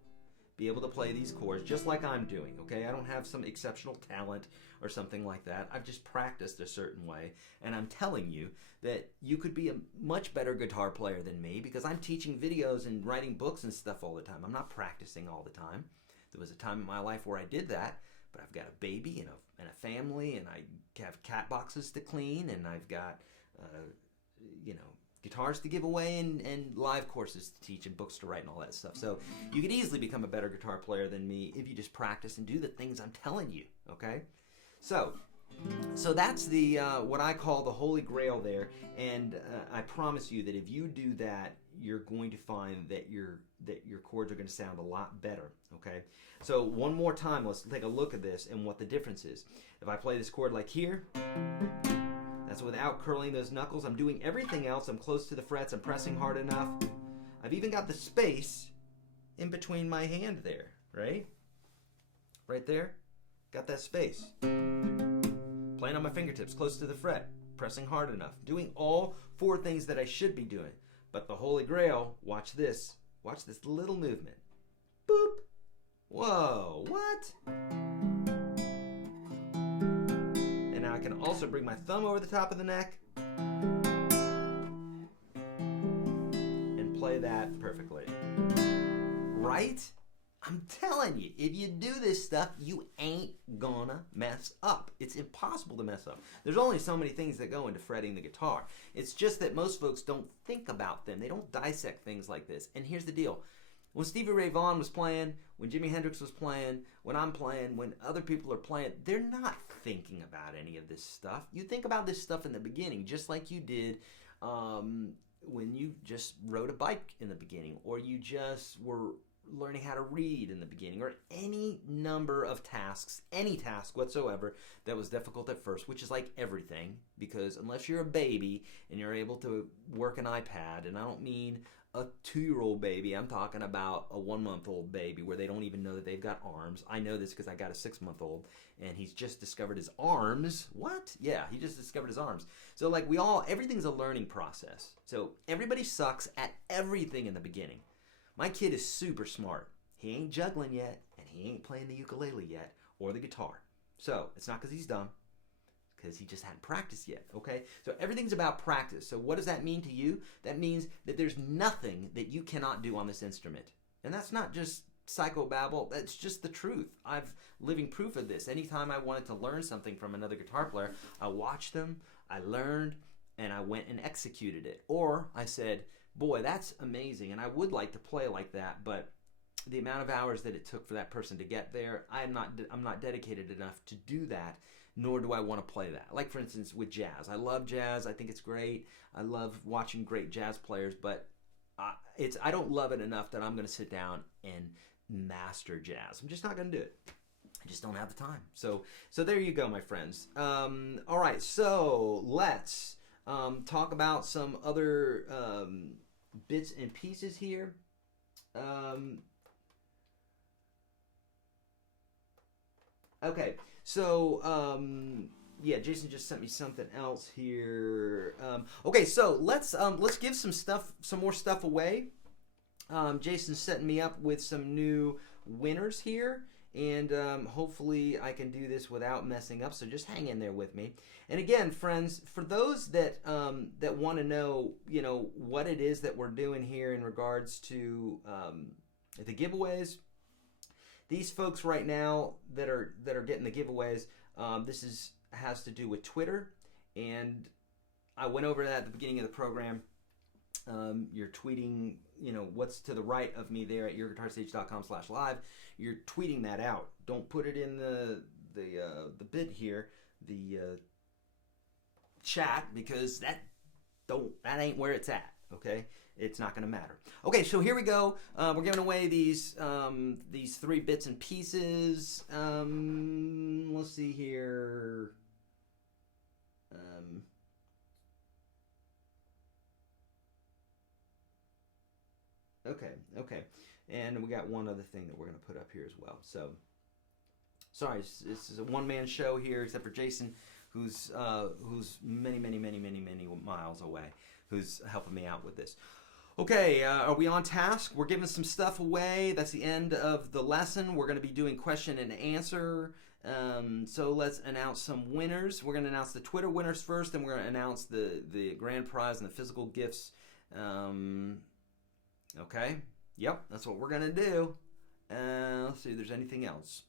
be able to play these chords just like I'm doing, okay? I don't have some exceptional talent or something like that. I've just practiced a certain way, and I'm telling you that you could be a much better guitar player than me because I'm teaching videos and writing books and stuff all the time. I'm not practicing all the time. There was a time in my life where I did that, but I've got a baby and a family, and I have cat boxes to clean, and I've got, you know, guitars to give away and live courses to teach and books to write and all that stuff. So you could easily become a better guitar player than me if you just practice and do the things I'm telling you, okay? So that's the what I call the Holy Grail there, and I promise you that if you do that, you're going to find that your chords are going to sound a lot better, okay? So one more time, let's take a look at this and what the difference is. If I play this chord like here, that's without curling those knuckles. I'm doing everything else. I'm close to the frets. I'm pressing hard enough. I've even got the space in between my hand there, right? Right there. Got that space. Playing on my fingertips, close to the fret. Pressing hard enough. Doing all four things that I should be doing. But the Holy Grail, watch this. Watch this little movement. Boop. Whoa, what? I can also bring my thumb over the top of the neck and play that perfectly. Right? I'm telling you, if you do this stuff, you ain't gonna mess up. It's impossible to mess up. There's only so many things that go into fretting the guitar. It's just that most folks don't think about them. They don't dissect things like this. And here's the deal. When Stevie Ray Vaughan was playing, when Jimi Hendrix was playing, when I'm playing, when other people are playing, they're not thinking about any of this stuff. You think about this stuff in the beginning, just like you did when you just rode a bike in the beginning, or you just were learning how to read in the beginning, or any number of tasks, any task whatsoever that was difficult at first, which is like everything, because unless you're a baby and you're able to work an iPad, and I don't mean a 2-year-old baby. I'm talking about a 1-month-old baby where they don't even know that they've got arms. I know this because I got a 6-month-old and he's just discovered his arms. What? Yeah, he just discovered his arms. So like everything's a learning process. So everybody sucks at everything in the beginning. My kid is super smart. He ain't juggling yet and he ain't playing the ukulele yet or the guitar. So it's not because he's dumb. Because he just hadn't practiced yet, okay? So everything's about practice. So what does that mean to you? That means that there's nothing that you cannot do on this instrument. And that's not just psychobabble, that's just the truth. I've living proof of this. Anytime I wanted to learn something from another guitar player, I watched them, I learned, and I went and executed it. Or I said, boy, that's amazing, and I would like to play like that, but the amount of hours that it took for that person to get there, I'm not dedicated enough to do that, nor do I want to play that. Like, for instance, with jazz. I love jazz. I think it's great. I love watching great jazz players, but I don't love it enough that I'm going to sit down and master jazz. I'm just not going to do it. I just don't have the time. So there you go, my friends. All right, so let's talk about some other bits and pieces here. Okay, so yeah, Jason just sent me something else here. Okay, so let's give some more stuff away. Jason's setting me up with some new winners here, and hopefully I can do this without messing up. So just hang in there with me. And again, friends, for those that want to know, what it is that we're doing here in regards to the giveaways. These folks right now that are getting the giveaways, this has to do with Twitter, and I went over that at the beginning of the program. You're tweeting, what's to the right of me there at YourGuitarSage.com/live. You're tweeting that out. Don't put it in the bit here, the chat, because that ain't where it's at. Okay. It's not going to matter. Okay, so here we go. We're giving away these 3 bits and pieces. Let's see here. Okay. And we got one other thing that we're going to put up here as well. So, sorry, this is a one-man show here, except for Jason, who's many miles away, who's helping me out with this. Okay, are we on task? We're giving some stuff away. That's the end of the lesson. We're going to be doing question and answer. So let's announce some winners. We're going to announce the Twitter winners first, then we're going to announce the grand prize and the physical gifts. Okay, yep, that's what we're going to do. Let's see if there's anything else.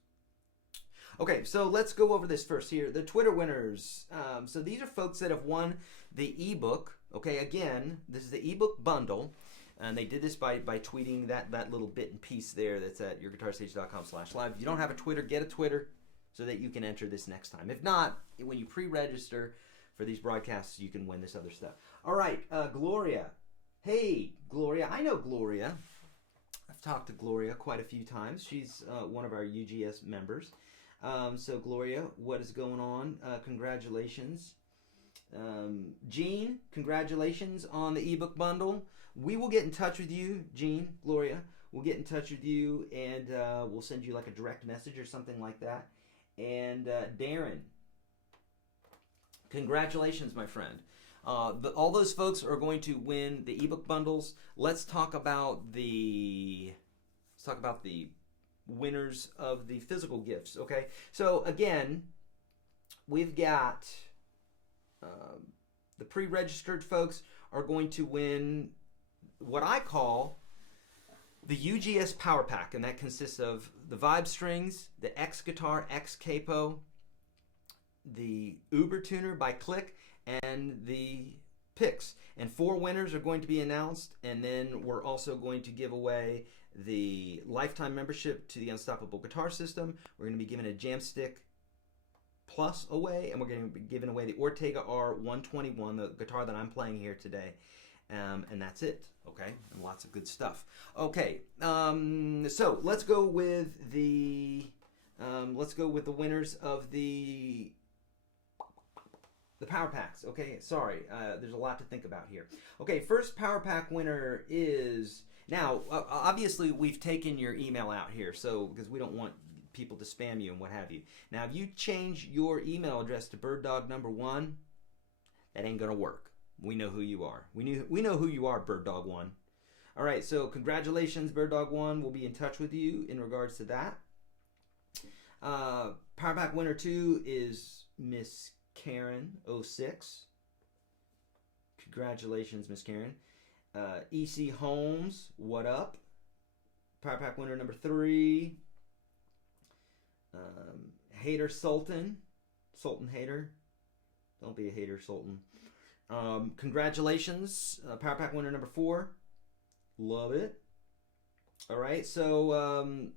Okay, so let's go over this first here. The Twitter winners. So these are folks that have won the ebook. Okay, again, this is the ebook bundle, and they did this by tweeting that little bit and piece there that's at YourGuitarSage.com/live. If you don't have a Twitter, get a Twitter so that you can enter this next time. If not, when you pre-register for these broadcasts, you can win this other stuff. All right, Gloria. Hey, Gloria. I know Gloria. I've talked to Gloria quite a few times. She's one of our UGS members. So, Gloria, what is going on? Congratulations. Jean, congratulations on the ebook bundle. We will get in touch with you, Jean, Gloria. We'll get in touch with you, and we'll send you like a direct message or something like that. And Darren, congratulations, my friend. All those folks are going to win the ebook bundles. Let's talk about the winners of the physical gifts. Okay, so again, we've got the pre-registered folks are going to win what I call the UGS Power Pack, and that consists of the Vibe Strings, the xGuitarx Capo, the Uber Tuner by Kliq, and the picks. And 4 winners are going to be announced, and then we're also going to give away the lifetime membership to the Unstoppable Guitar System. We're going to be giving a Jamstick Plus away, and we're going to be giving away the Ortega R121, the guitar that I'm playing here today. And that's it, okay? And lots of good stuff. Okay, so let's go with the winners of the The Power Packs. Okay, sorry. There's a lot to think about here. Okay, first Power Pack winner is... Now, obviously, we've taken your email out here, so because we don't want people to spam you and what have you. Now, if you change your email address to birddog1, that ain't going to work. We know who you are. We know who you are, birddog1. All right, so congratulations, birddog1. We'll be in touch with you in regards to that. Power Pack winner 2 is Miss Karen 06. Congratulations, Miss Karen. EC Holmes, what up? Power Pack winner number 3. Hater Sultan Hater. Don't be a hater, Sultan. Congratulations, Power Pack winner number 4. Love it. All right, so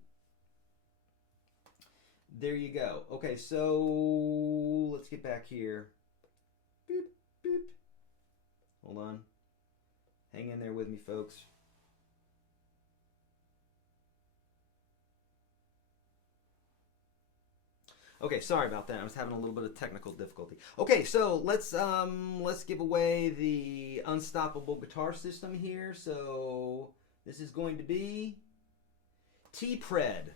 there you go. Okay, so let's get back here. Boop, boop. Hold on. Hang in there with me, folks. Okay, sorry about that. I was having a little bit of technical difficulty. Okay, so let's give away the Unstoppable Guitar System here. So this is going to be T-Pred.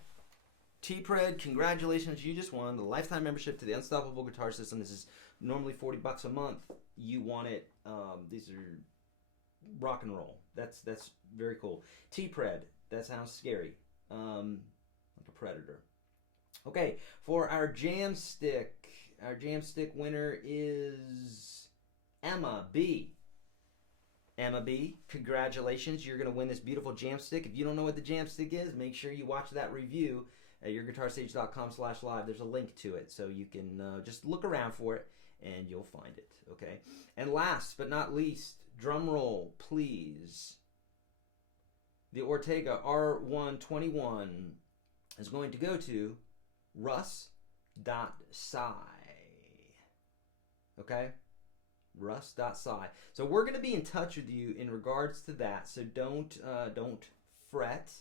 T-Pred, congratulations, you just won the lifetime membership to the Unstoppable Guitar System. This is normally $40 a month. You want it. These are rock and roll. That's very cool. T-Pred, that sounds scary. Like a predator. Okay, for our jam stick winner is Emma B. Emma B, congratulations. You're going to win this beautiful jam stick. If you don't know what the jam stick is, make sure you watch that review at YourGuitarSage.com/live. There's a link to it, so you can just look around for it, and you'll find it, okay? And last but not least, drum roll, please. The Ortega R121 is going to go to Russ.Sci. Okay? Russ.Sci. So we're going to be in touch with you in regards to that, so don't fret.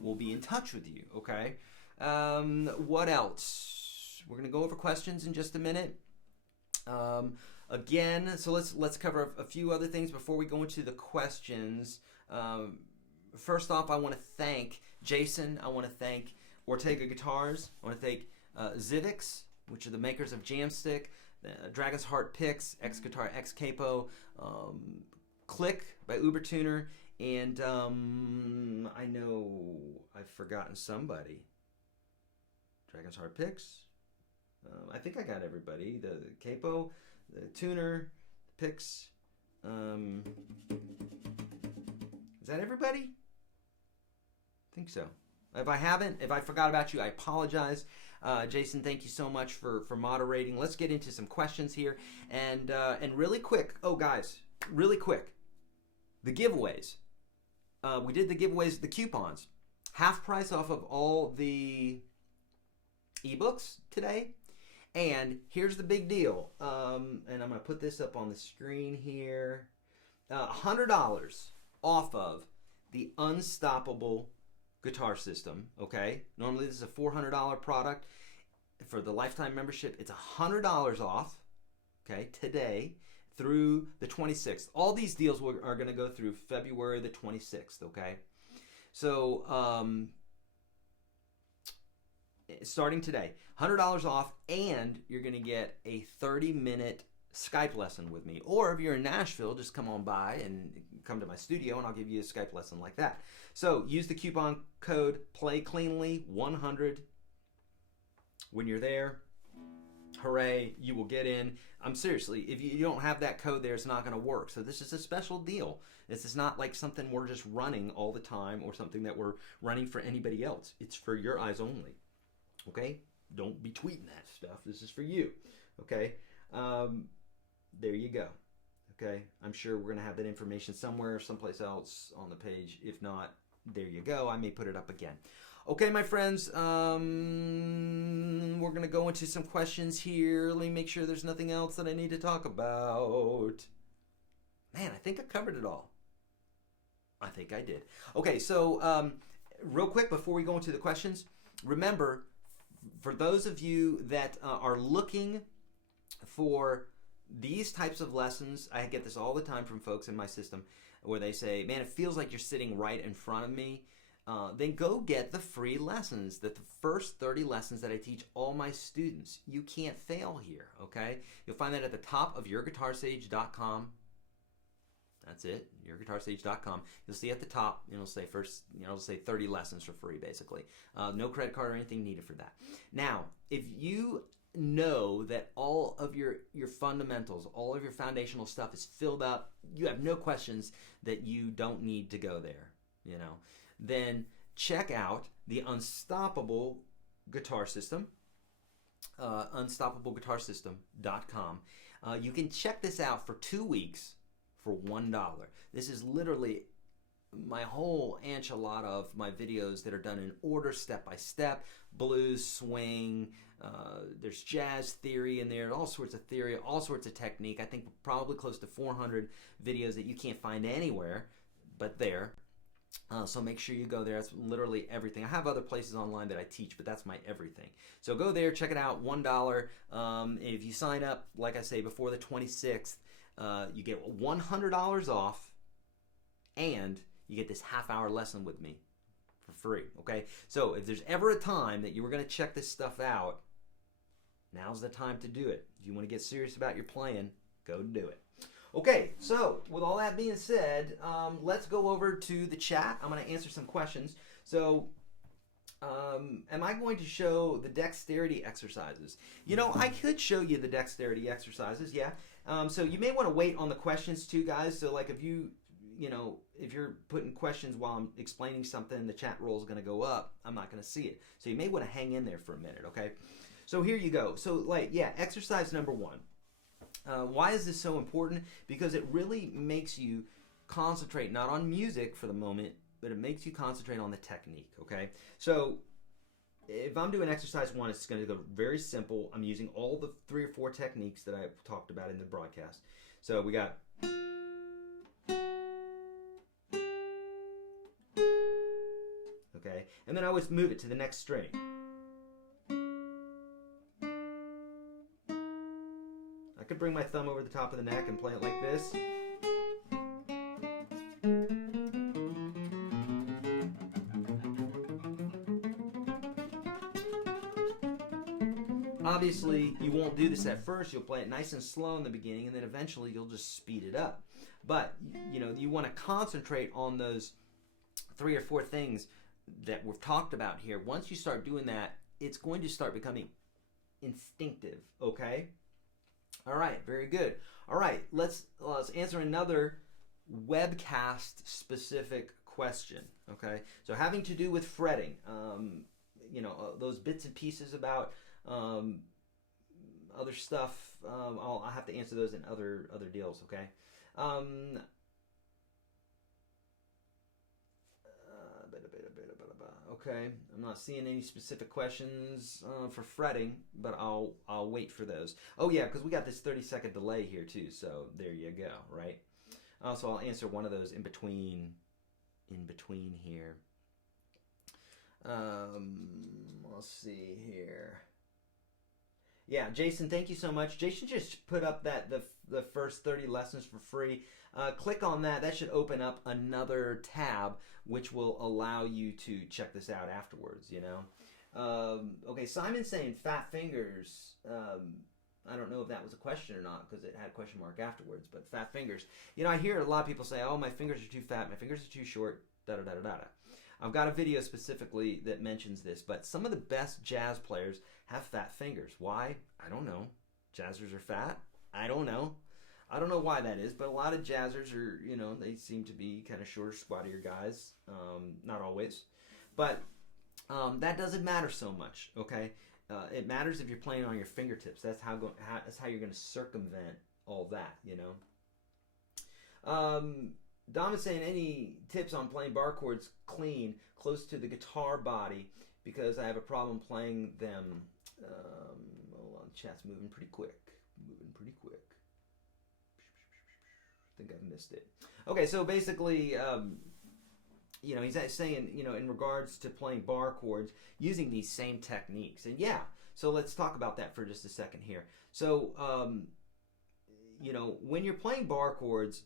We'll be in touch with you, okay? What else? We're going to go over questions in just a minute. Again, so let's cover a few other things before we go into the questions. First off, I want to thank Jason. I want to thank Ortega Guitars. I want to thank xGuitarx, which are the makers of Jamstick, Dragon's Heart Picks, xGuitarx Capo, Kliq by Kliq Tuner, and I know I've forgotten somebody. Dragon's Heart Picks. I think I got everybody. The Capo, the Tuner, the Picks. Is that everybody? I think so. If I forgot about you, I apologize. Jason, thank you so much for moderating. Let's get into some questions here. And really quick, guys, really quick, the giveaways. We did the giveaways, the coupons. Half price off of all the ebooks today. And here's the big deal. And I'm going to put this up on the screen here. $100 off of the Unstoppable Guitar System, okay? Normally this is a $400 product. For the lifetime membership, it's $100 off, okay, today through the 26th. All these deals are going to go through February the 26th, okay? So, starting today, $100 off, and you're going to get a 30-minute Skype lesson with me. Or if you're in Nashville, just come on by and come to my studio and I'll give you a Skype lesson like that. So use the coupon code PLAYCLEANLY100 when you're there. Hooray, you will get in. I'm seriously, if you don't have that code there, it's not going to work. So this is a special deal. This is not like something we're just running all the time or something that we're running for anybody else. It's for your eyes only. Okay? Don't be tweeting that stuff. This is for you. Okay? There you go. Okay? I'm sure we're going to have that information somewhere, someplace else on the page. If not, there you go. I may put it up again. Okay, my friends, we're going to go into some questions here. Let me make sure there's nothing else that I need to talk about. Man, I think I covered it all. I think I did. Okay, so real quick before we go into the questions, remember, for those of you that are looking for these types of lessons, I get this all the time from folks in my system where they say, man, it feels like you're sitting right in front of me. Then go get the free lessons, the first 30 lessons that I teach all my students. You can't fail here, okay? You'll find that at the top of YourGuitarSage.com. That's it, YourGuitarSage.com. You'll see at the top, it'll say first, it'll say 30 lessons for free, basically. No credit card or anything needed for that. Now, if you know that all of your fundamentals, all of your foundational stuff is filled up, you have no questions that you don't need to go there, then check out the Unstoppable Guitar System, unstoppableguitarsystem.com. You can check this out for 2 weeks for $1. This is literally my whole enchilada of my videos that are done in order, step by step, blues, swing, there's jazz theory in there, all sorts of theory, all sorts of technique. I think probably close to 400 videos that you can't find anywhere but there. So make sure you go there. That's literally everything. I have other places online that I teach, but that's my everything. So go there, check it out, $1. If you sign up, like I say, before the 26th, you get $100 off, and you get this half-hour lesson with me for free, okay? So if there's ever a time that you were going to check this stuff out, now's the time to do it. If you want to get serious about your playing, go do it. Okay, so with all that being said, let's go over to the chat. I'm going to answer some questions. So, am I going to show the dexterity exercises? I could show you the dexterity exercises, yeah. So you may want to wait on the questions too, guys. So like if if you're putting questions while I'm explaining something, the chat roll is going to go up. I'm not going to see it. So you may want to hang in there for a minute, okay? So here you go. So exercise number 1. Why is this so important? Because it really makes you concentrate not on music for the moment, but it makes you concentrate on the technique, okay? So if I'm doing exercise 1, it's going to go very simple. I'm using all the 3 or 4 techniques that I've talked about in the broadcast. So we got... Okay, and then I always move it to the next string. I could bring my thumb over the top of the neck and play it like this. Obviously, you won't do this at first. You'll play it nice and slow in the beginning, and then eventually you'll just speed it up. But, you want to concentrate on those 3 or 4 things that we've talked about here. Once you start doing that, it's going to start becoming instinctive, okay? All right, very good. All right, let's answer another webcast specific question, okay? So having to do with fretting, those bits and pieces about other stuff, I'll have to answer those in other deals, okay? Okay, I'm not seeing any specific questions for fretting, but I'll wait for those. Oh yeah, because we got this 30-second delay here too, so there you go, right? So I'll answer one of those in between here. Let's see here. Yeah, Jason, thank you so much. Jason just put up the first 30 lessons for free. Click on that. That should open up another tab, which will allow you to check this out afterwards, Okay, Simon's saying fat fingers. I don't know if that was a question or not because it had a question mark afterwards, but fat fingers. I hear a lot of people say, oh, my fingers are too fat, my fingers are too short, da-da-da-da-da. I've got a video specifically that mentions this, but some of the best jazz players have fat fingers. Why? I don't know. Jazzers are fat? I don't know. I don't know why that is, but a lot of jazzers are, they seem to be kind of shorter, squattier guys. Not always. But that doesn't matter so much, okay? It matters if you're playing on your fingertips. That's how you're going to circumvent all that, Dom is saying, any tips on playing bar chords clean, close to the guitar body, because I have a problem playing them. Hold on, chat's moving pretty quick. I think I've missed it. Okay, so basically, he's saying, in regards to playing bar chords, using these same techniques. And yeah, So let's talk about that for just a second here. So, you know, when you're playing bar chords,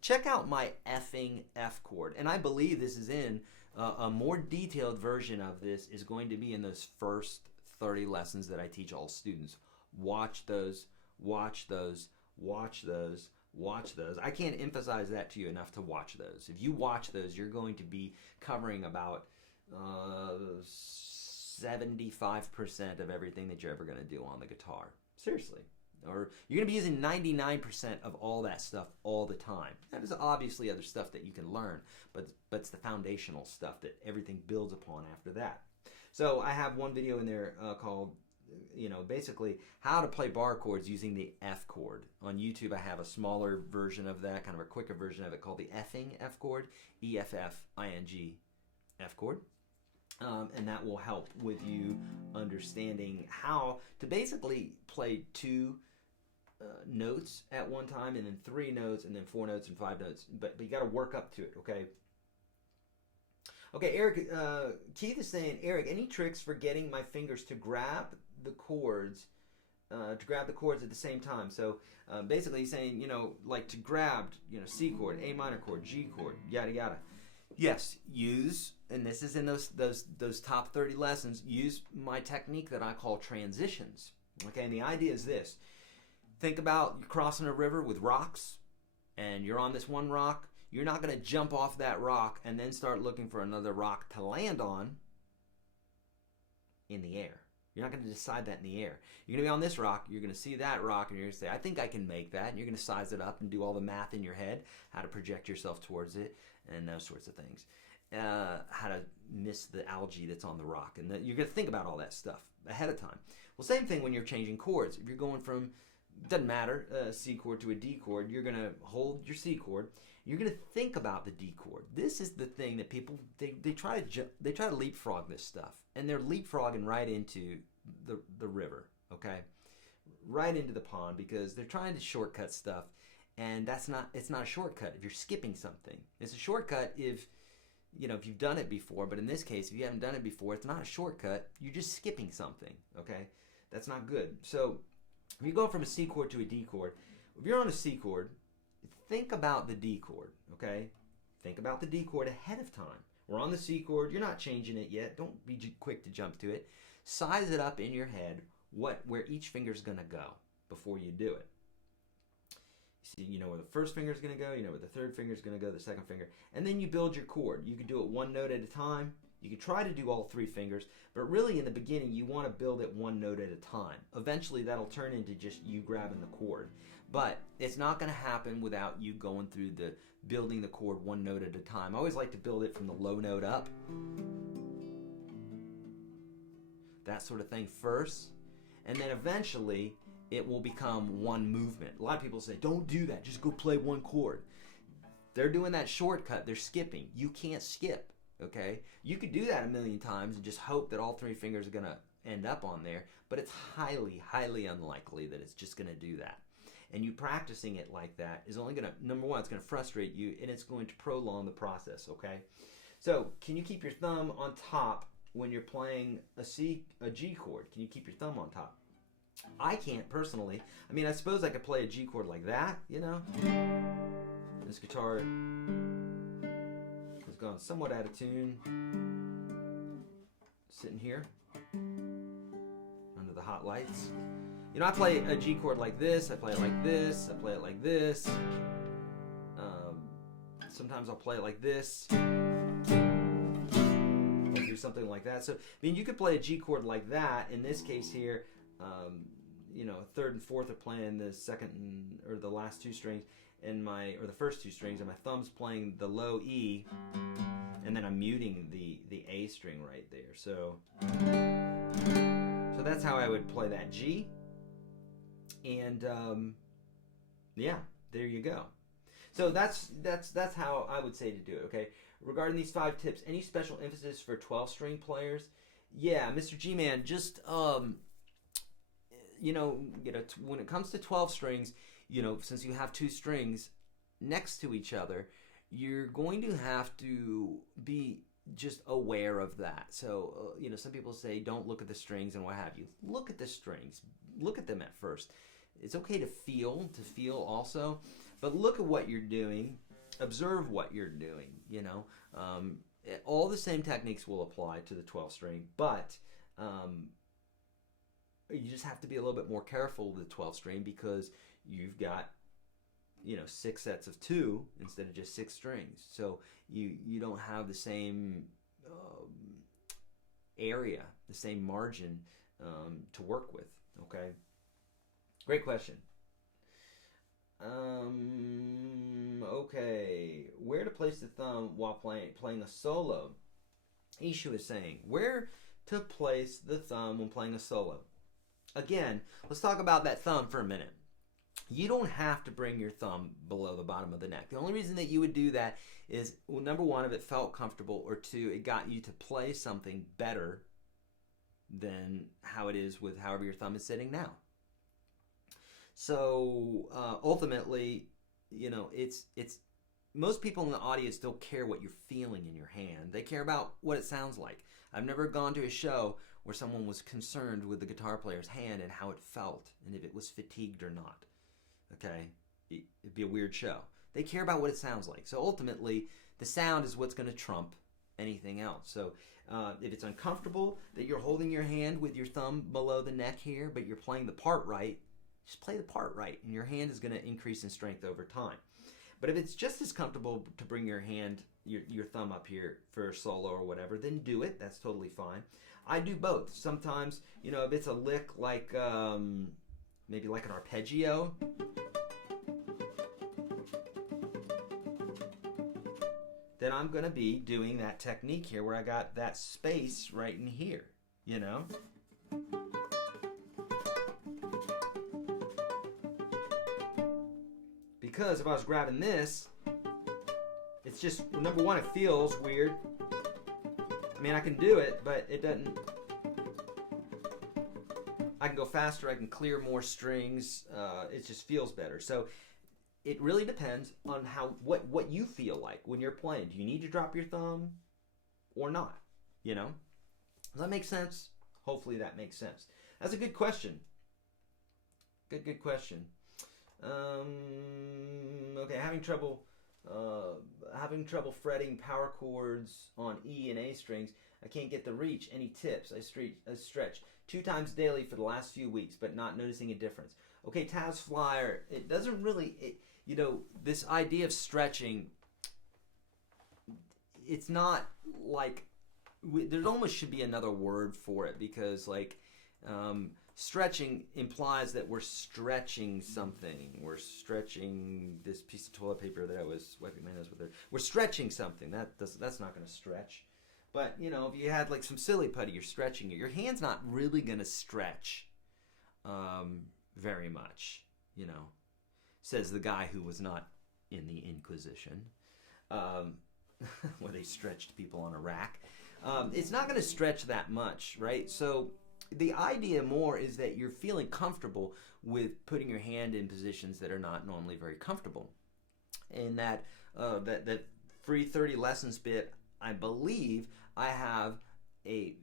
check out my effing F chord. And I believe this is in a more detailed version of this is going to be in those first 30 lessons that I teach all students. Watch those, watch those, watch those, watch those. I can't emphasize that to you enough to watch those. If you watch those, you're going to be covering about 75% of everything that you're ever going to do on the guitar. Seriously. Or you're going to be using 99% of all that stuff all the time. That is obviously other stuff that you can learn, but it's the foundational stuff that everything builds upon after that. So I have one video in there called, you know, basically how to play bar chords using the F chord. On YouTube I have a smaller version of that, kind of a quicker version of it called the effing F chord, E-F-F-I-N-G F chord. And that will help with you understanding how to basically play 2 notes at one time, and then 3 notes, and then 4 notes and 5 notes. But you got to work up to it, okay? Okay, Eric, Keith is saying, Eric, any tricks for getting my fingers to grab the chords, at the same time? So basically he's saying, you know, like to grab, you know, C chord, A minor chord, G chord, yada yada. Yes, use, and this is in those top 30 lessons, use my technique that I call transitions. Okay, and the idea is this. Think about you're crossing a river with rocks, and you're on this one rock. You're not going to jump off that rock and then start looking for another rock to land on in the air. You're not going to decide that in the air. You're going to be on this rock, you're going to see that rock, and you're going to say, I think I can make that. And you're going to size it up and do all the math in your head, how to project yourself towards it, and those sorts of things. How to miss the algae that's on the rock. And you're going to think about all that stuff ahead of time. Well, same thing when you're changing chords. If you're going from, doesn't matter, a C chord to a D chord, you're going to hold your C chord. You're going to think about the D chord. This is the thing that people, they try to leapfrog this stuff. And they're leapfrogging right into the river, okay? Right into the pond, because they're trying to shortcut stuff. And it's not a shortcut if you're skipping something. It's a shortcut if you've done it before, but in this case, if you haven't done it before, it's not a shortcut. You're just skipping something, okay? That's not good. So if you go from a C chord to a D chord, if you're on a C chord, think about the D chord, okay? Think about the D chord ahead of time. We're on the C chord. You're not changing it yet. Don't be quick to jump to it. Size it up in your head where each finger's going to go before you do it. You know where the first finger is going to go, you know where the third finger is going to go, the second finger, and then you build your chord. You can do it one note at a time. You can try to do all 3 fingers, but really in the beginning you want to build it one note at a time. Eventually that'll turn into just you grabbing the chord, but it's not going to happen without you going through the building the chord one note at a time. I always like to build it from the low note up, that sort of thing first, and then eventually it will become one movement. A lot of people say, don't do that, just go play one chord. They're doing that shortcut, they're skipping. You can't skip, okay? You could do that a million times and just hope that all 3 fingers are gonna end up on there, but it's highly, highly unlikely that it's just gonna do that. And you practicing it like that is only gonna, number one, it's gonna frustrate you, and it's going to prolong the process, okay? So, can you keep your thumb on top when you're playing a G chord? Can you keep your thumb on top? I can't personally. I mean, I suppose I could play a G chord like that, you know? This guitar has gone somewhat out of tune. Sitting here under the hot lights. You know, I play a G chord like this, I play it like this, I play it like this. Sometimes I'll play it like this. I'll do something like that. So, I mean, you could play a G chord like that. In this case here, you know, 3rd and 4th are playing the second or the last 2 strings, and or the first 2 strings, and my thumb's playing the low E, and then I'm muting the A string right there. So that's how I would play that G, and yeah, there you go. So that's how I would say to do it. Okay. Regarding these 5 tips, any special emphasis for 12-string players? Yeah, Mr. G-Man, just you know, when it comes to 12 strings, you know, since you have 2 strings next to each other, you're going to have to be just aware of that. So, some people say don't look at the strings and what have you. Look at the strings. Look at them at first. It's okay to feel also, but look at what you're doing. Observe what you're doing, all the same techniques will apply to the 12 string, but you just have to be a little bit more careful with the 12 string because you've got 6 sets of 2 instead of just 6 strings. So you don't have the same area, the same margin to work with. Okay, great question. Okay, where to place the thumb while playing a solo? Ishu is saying, where to place the thumb when playing a solo? Again, let's talk about that thumb for a minute. You don't have to bring your thumb below the bottom of the neck. The only reason that you would do that is, well, number one, if it felt comfortable, or two, it got you to play something better than how it is with however your thumb is sitting now. So ultimately, it's most people in the audience don't care what you're feeling in your hand. They care about what it sounds like. I've never gone to a show where someone was concerned with the guitar player's hand and how it felt and if it was fatigued or not. Okay, it'd be a weird show. They care about what it sounds like. So ultimately, the sound is what's going to trump anything else. So if it's uncomfortable that you're holding your hand with your thumb below the neck here, but you're playing the part right, just play the part right, and your hand is going to increase in strength over time. But if it's just as comfortable to bring your hand, your thumb up here for a solo or whatever, then do it. That's totally fine. I do both. Sometimes, if it's a lick like maybe like an arpeggio, then I'm going to be doing that technique here where I got that space right in here, Because if I was grabbing this, it's just, number one, it feels weird. I mean, I can do it, but it doesn't. I can go faster, I can clear more strings, it just feels better. So it really depends on what you feel like when you're playing. Do you need to drop your thumb or not? Does that make sense? Hopefully that makes sense. That's a good question. Good question. Okay, having trouble fretting power chords on E and A strings. I can't get the reach. Any tips? I stretch 2 times daily for the last few weeks, but not noticing a difference. Okay, Taz Flyer, it doesn't really, this idea of stretching, it's not like, there almost should be another word for it, because stretching implies that we're stretching something. We're stretching this piece of toilet paper that I was wiping my nose with. We're stretching something. That's not going to stretch. But, if you had like some silly putty, you're stretching it. Your hand's not really going to stretch very much, says the guy who was not in the Inquisition, where they stretched people on a rack. It's not going to stretch that much, right? So the idea more is that you're feeling comfortable with putting your hand in positions that are not normally very comfortable. And that free 30 lessons bit, I believe I have a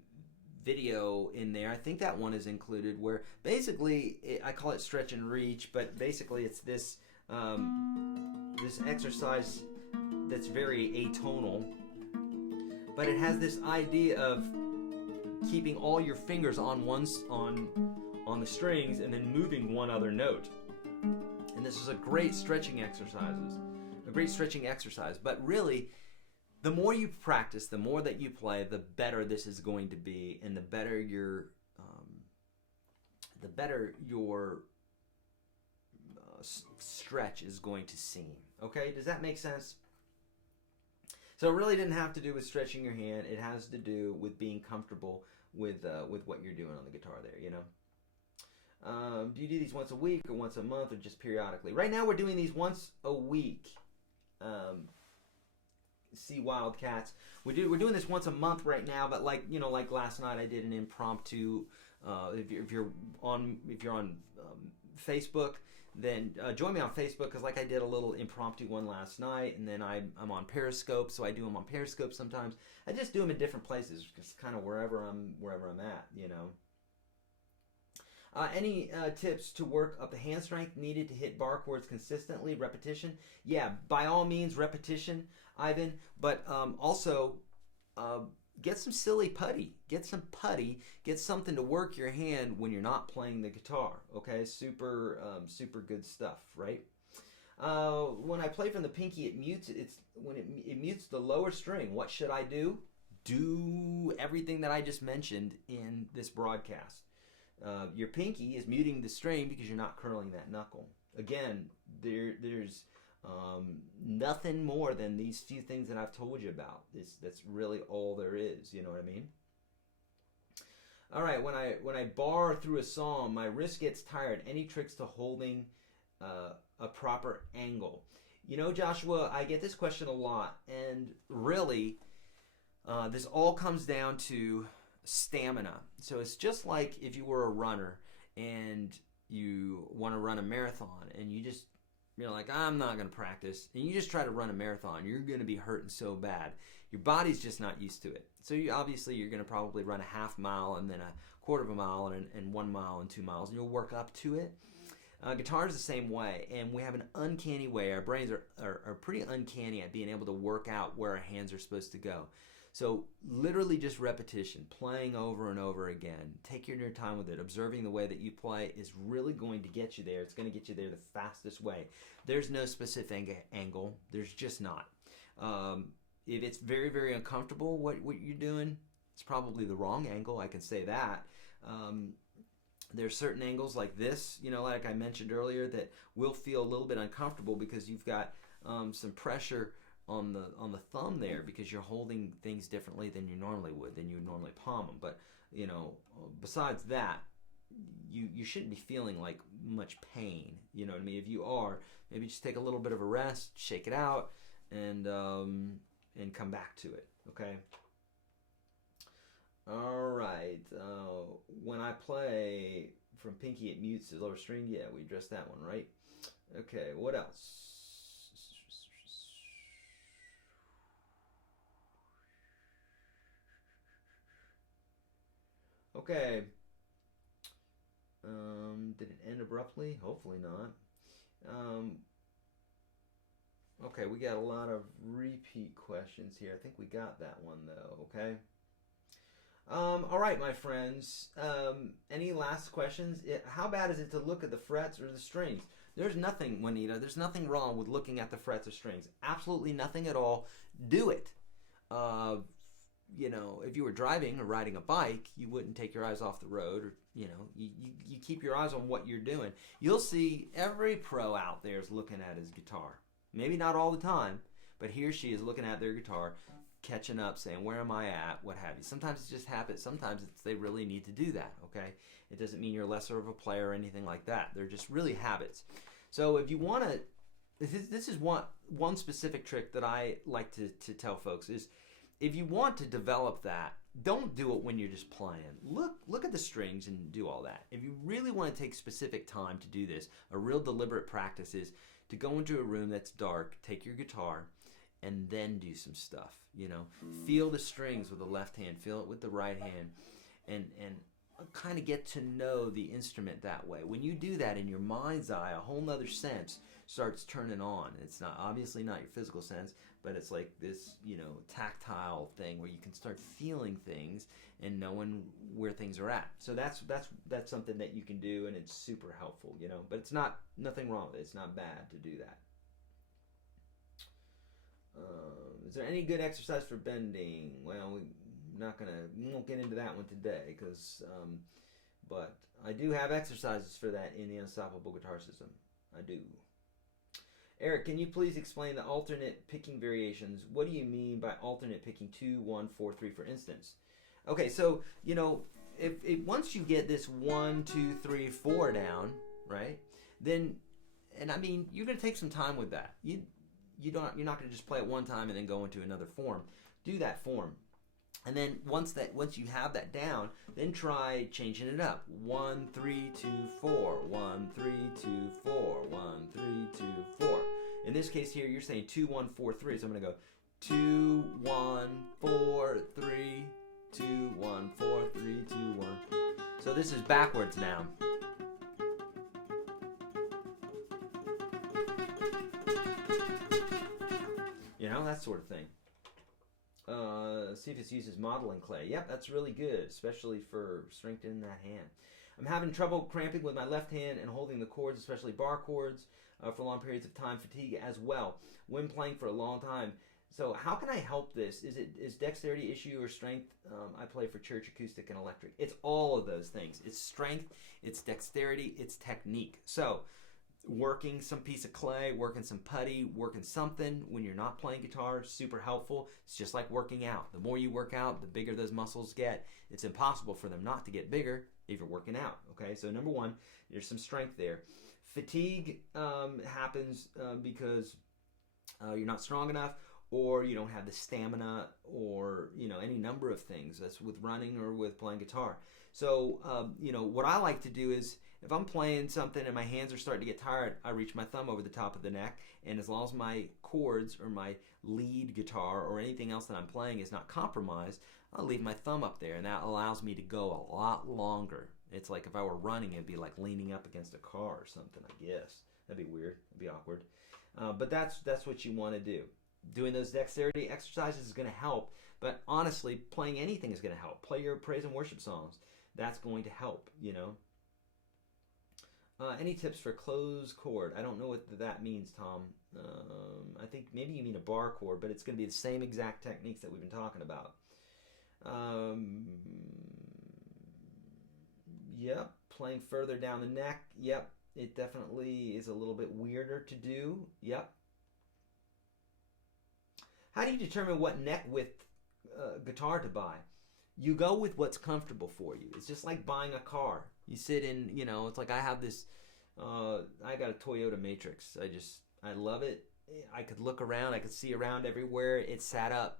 video in there. I think that one is included, where basically I call it stretch and reach, but basically it's this this exercise that's very atonal, but it has this idea of keeping all your fingers on the strings and then moving one other note. And this is a great stretching exercise. But really, the more you practice, the more that you play, the better this is going to be, and the better your stretch is going to seem. Okay, does that make sense? So it really didn't have to do with stretching your hand. It has to do with being comfortable with what you're doing on the guitar there, Do you do these once a week or once a month or just periodically? Right now we're doing these once a week. See Wildcats. We're doing this once a month right now, but like last night I did an impromptu. If you're on Facebook, then join me on Facebook, because like I did a little impromptu one last night, and then I'm on Periscope, so I do them on Periscope sometimes. I just do them in different places, just kind of wherever I'm at, you know. Any tips to work up the hand strength needed to hit bar chords consistently? Repetition? Yeah, by all means, repetition, Ivan. But also, get some silly putty. Get some putty. Get something to work your hand when you're not playing the guitar. Okay, super good stuff, right? When I play from the pinky, it mutes. It mutes the lower string. What should I do? Do everything that I just mentioned in this broadcast. Your pinky is muting the string because you're not curling that knuckle. Again, there's nothing more than these few things that I've told you about. That's really all there is. You know what I mean? All right. When I bar through a song, my wrist gets tired. Any tricks to holding a proper angle? You know, Joshua, I get this question a lot, and really, this all comes down to stamina. So it's just like if you were a runner and you want to run a marathon, and you're like, I'm not going to practice, and you just try to run a marathon, you're going to be hurting so bad. Your body's just not used to it. So obviously you're going to probably run a half mile and then a quarter of a mile and 1 mile and 2 miles, and you'll work up to it. Guitar is the same way, and we have an uncanny way. Our brains are pretty uncanny at being able to work out where our hands are supposed to go. So literally just repetition, playing over and over again. Take your time with it. Observing the way that you play is really going to get you there. It's going to get you there the fastest way. There's no specific angle. There's just not. If it's very, very uncomfortable what you're doing, it's probably the wrong angle. I can say that. There's certain angles like this, you know, like I mentioned earlier, that will feel a little bit uncomfortable because you've got some pressure on the thumb there, because you're holding things differently than you normally would, than you would normally palm them. But you know, besides that, you shouldn't be feeling like much pain. You know what I mean? If you are, maybe just take a little bit of a rest, shake it out, and come back to it. Okay. All right. When I play from pinky, it mutes the lower string. Yeah, we addressed that one, right? Okay. What else? Okay. Did it end abruptly? Hopefully not. Okay, we got a lot of repeat questions here. I think we got that one though, okay? All right, my friends. Any last questions? How bad is it to look at the frets or the strings? There's nothing, Juanita. There's nothing wrong with looking at the frets or strings. Absolutely nothing at all. Do it. You know, if you were driving or riding a bike, you wouldn't take your eyes off the road, or, you know, you keep your eyes on what you're doing. You'll see every pro out there is looking at his guitar. Maybe not all the time, but he or she is looking at their guitar, catching up, saying, where am I at, what have you. Sometimes it's just habit. Sometimes they really need to do that, okay? It doesn't mean you're lesser of a player or anything like that. They're just really habits. So if you want to, this is one specific trick that I like to tell folks is, if you want to develop that, don't do it when you're just playing. Look at the strings and do all that. If you really want to take specific time to do this, a real deliberate practice is to go into a room that's dark, take your guitar, and then do some stuff. You know, feel the strings with the left hand, feel it with the right hand, and kind of get to know the instrument that way. When you do that, in your mind's eye, a whole nother sense starts turning on. It's not obviously not your physical sense, but it's like this, you know, tactile thing where you can start feeling things and knowing where things are at. So that's something that you can do, and it's super helpful, you know. But it's nothing wrong with it. It's not bad to do that. Is there any good exercise for bending? Well, we won't get into that one today, but I do have exercises for that in the Unstoppable Guitar System. I do. Eric, can you please explain the alternate picking variations? What do you mean by alternate picking 2, 1, 4, 3, for instance? Okay, so, you know, if once you get this 1, 2, 3, 4 down, right? Then, and I mean, you're going to take some time with that. You're not going to just play it one time and then go into another form. Do that form. And then once you have that down, then try changing it up. 1 3 2 4, 1 3 2 4, 1 3 2 4. In this case here, you're saying 2 1 4 3. So I'm gonna go 2 1 4 3 2 1 4 3 2 1. So this is backwards now. You know, that sort of thing. See if it's used as modeling clay. Yep, that's really good, especially for strengthening that hand. I'm having trouble cramping with my left hand and holding the chords, especially bar chords, for long periods of time. Fatigue as well when playing for a long time. So how can I help this? Is dexterity issue or strength? I play for church, acoustic, and electric. It's all of those things. It's strength, it's dexterity, it's technique. So working some piece of clay, working some putty, working something when you're not playing guitar, super helpful. It's just like working out. The more you work out, the bigger those muscles get. It's impossible for them not to get bigger if you're working out. Okay, so number one, there's some strength there. Fatigue happens because you're not strong enough, or you don't have the stamina, or any number of things. That's with running or with playing guitar. So what I like to do is, if I'm playing something and my hands are starting to get tired, I reach my thumb over the top of the neck, and as long as my chords or my lead guitar or anything else that I'm playing is not compromised, I'll leave my thumb up there, and that allows me to go a lot longer. It's like if I were running, it'd be like leaning up against a car or something, I guess. That'd be weird. It'd be awkward. But that's what you want to do. Doing those dexterity exercises is going to help, but honestly, playing anything is going to help. Play your praise and worship songs. That's going to help, Any tips for closed chord? I don't know what that means, Tom. I think maybe you mean a bar chord, but it's going to be the same exact techniques that we've been talking about. Yep, playing further down the neck. Yep, it definitely is a little bit weirder to do. Yep. How do you determine what neck width guitar to buy? You go with what's comfortable for you. It's just like buying a car. You sit in, it's like I have this, I got a Toyota Matrix. I love it. I could look around. I could see around everywhere. It sat up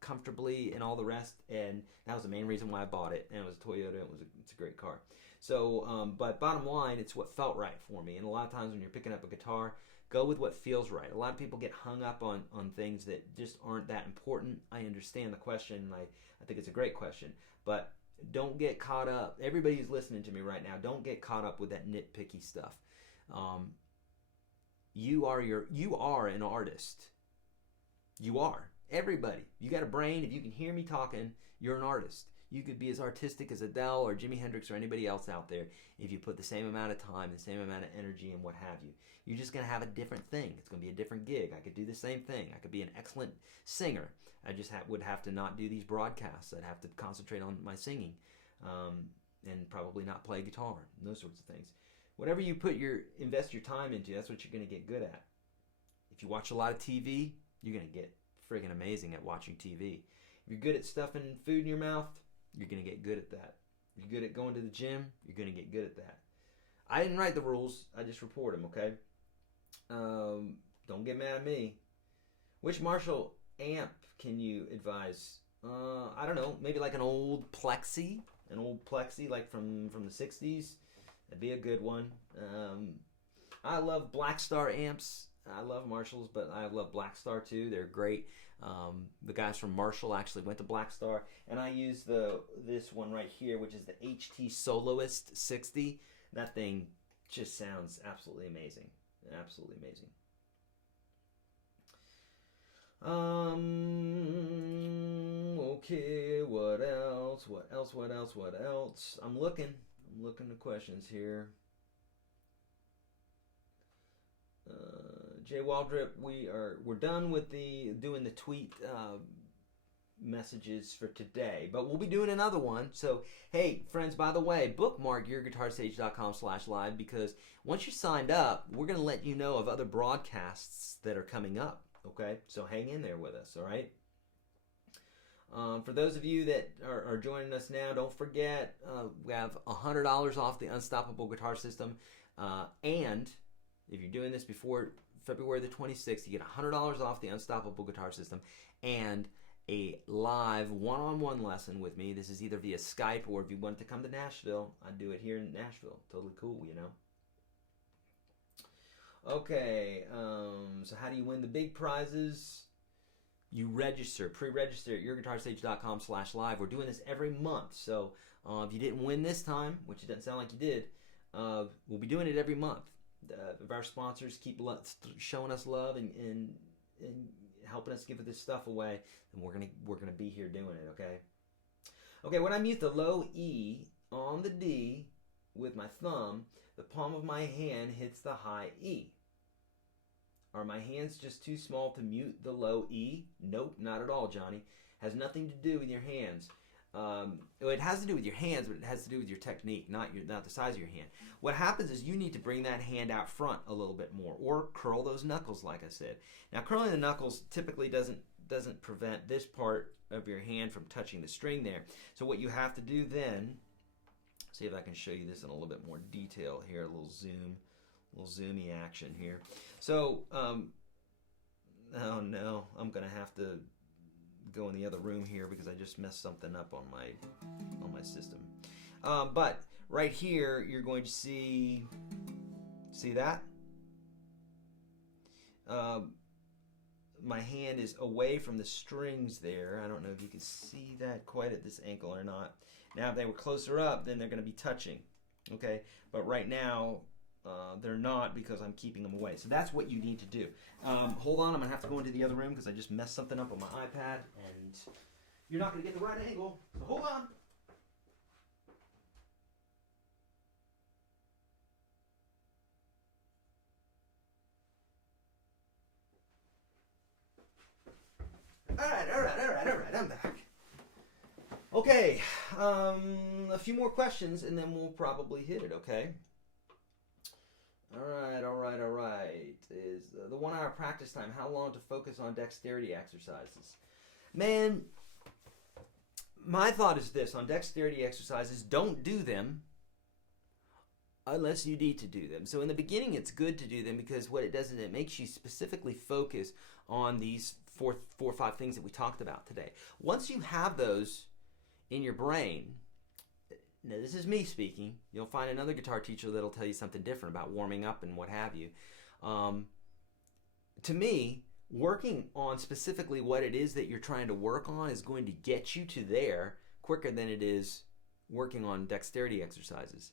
comfortably and all the rest. And that was the main reason why I bought it. And it was a Toyota. It's a great car. So, but bottom line, it's what felt right for me. And a lot of times when you're picking up a guitar, go with what feels right. A lot of people get hung up on things that just aren't that important. I understand the question. I think it's a great question. But don't get caught up. Everybody who's listening to me right now, don't get caught up with that nitpicky stuff. You are an artist. You are. Everybody. You got a brain. If you can hear me talking, you're an artist. You could be as artistic as Adele or Jimi Hendrix or anybody else out there if you put the same amount of time, the same amount of energy, and what have you. You're just going to have a different thing. It's going to be a different gig. I could do the same thing. I could be an excellent singer. I just would have to not do these broadcasts. I'd have to concentrate on my singing and probably not play guitar and those sorts of things. Whatever you invest your time into, that's what you're going to get good at. If you watch a lot of TV, you're going to get friggin' amazing at watching TV. If you're good at stuffing food in your mouth, you're going to get good at that. If you're good at going to the gym, you're going to get good at that. I didn't write the rules. I just report them, okay? Don't get mad at me. Which Marshall amp can you advise? I don't know. Maybe like an old Plexi like from the 60s. That'd be a good one. I love Black Star amps. I love Marshalls, but I love Black Star too. They're great. The guys from Marshall actually went to Black Star, and I use this one right here, which is the HT Soloist 60. That thing just sounds absolutely amazing. Absolutely amazing. Okay, what else? I'm looking at questions here. Jay Waldrip, we're done with doing the tweet messages for today, but we'll be doing another one. So hey friends, by the way, bookmark YourGuitarSage.com/live, because once you're signed up, we're going to let you know of other broadcasts that are coming up. Okay, so hang in there with us. All right. For those of you that are joining us now, don't forget we have $100 off the Unstoppable Guitar System, and if you're doing this before February the 26th, you get $100 off the Unstoppable Guitar System and a live one-on-one lesson with me. This is either via Skype, or if you want to come to Nashville, I'd do it here in Nashville. Totally cool, you know. Okay, so how do you win the big prizes? You register, pre-register at YourGuitarSage.com/live. We're doing this every month, so if you didn't win this time, which it doesn't sound like you did, we'll be doing it every month. If our sponsors keep showing us love and helping us give this stuff away, then we're gonna be here doing it. Okay. When I mute the low E on the D with my thumb, the palm of my hand hits the high E. Are my hands just too small to mute the low E? Nope, not at all, Johnny. Has nothing to do with your hands. It has to do with your hands, but it has to do with your technique, not the size of your hand. What happens is you need to bring that hand out front a little bit more, or curl those knuckles, like I said. Now, curling the knuckles typically doesn't prevent this part of your hand from touching the string there. So what you have to do then, see if I can show you this in a little bit more detail here, a little zoomy action here. So, oh no, I'm gonna have to go in the other room here because I just messed something up on my system. But right here, you're going to see that? My hand is away from the strings there. I don't know if you can see that quite at this angle or not. Now, if they were closer up, then they're going to be touching, okay? But right now, they're not, because I'm keeping them away. So that's what you need to do. Hold on, I'm going to have to go into the other room because I just messed something up on my iPad, and you're not going to get the right angle. So hold on. All right, I'm back. Okay, a few more questions, and then we'll probably hit it, okay? All right. Is the 1 hour practice time, how long to focus on dexterity exercises? Man, my thought is this, on dexterity exercises, don't do them unless you need to do them. So in the beginning, it's good to do them because what it does is it makes you specifically focus on these four or five things that we talked about today. Once you have those in your brain, now this is me speaking, you'll find another guitar teacher that'll tell you something different about warming up and what have you. To me, working on specifically what it is that you're trying to work on is going to get you to there quicker than it is working on dexterity exercises,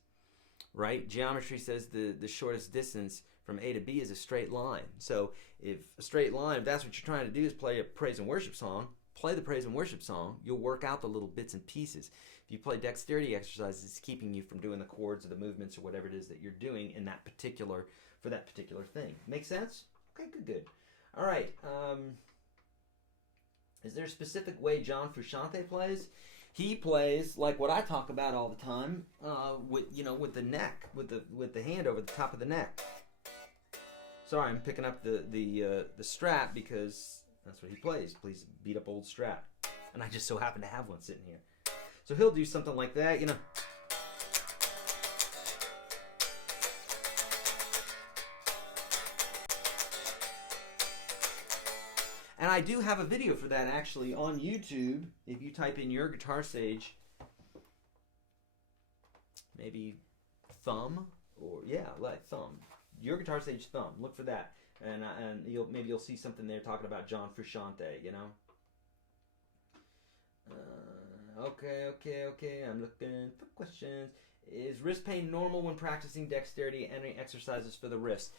right? Geometry says the shortest distance from A to B is a straight line. So if that's what you're trying to do is play a praise and worship song, play the praise and worship song, you'll work out the little bits and pieces. If you play dexterity exercises, it's keeping you from doing the chords or the movements or whatever it is that you're doing in that particular thing. Make sense? Okay, good. All right. Is there a specific way John Frusciante plays? He plays like what I talk about all the time, with the neck, with the hand over the top of the neck. Sorry, I'm picking up the Strat because that's what he plays. Plays beat up old Strat, and I just so happen to have one sitting here. So he'll do something like that, you know. And I do have a video for that actually on YouTube. If you type in YourGuitarSage, maybe thumb, or yeah, like thumb. YourGuitarSage thumb. Look for that, and you'll see something there talking about John Frusciante. You know. Okay. I'm looking for questions. Is wrist pain normal when practicing dexterity and any exercises for the wrist?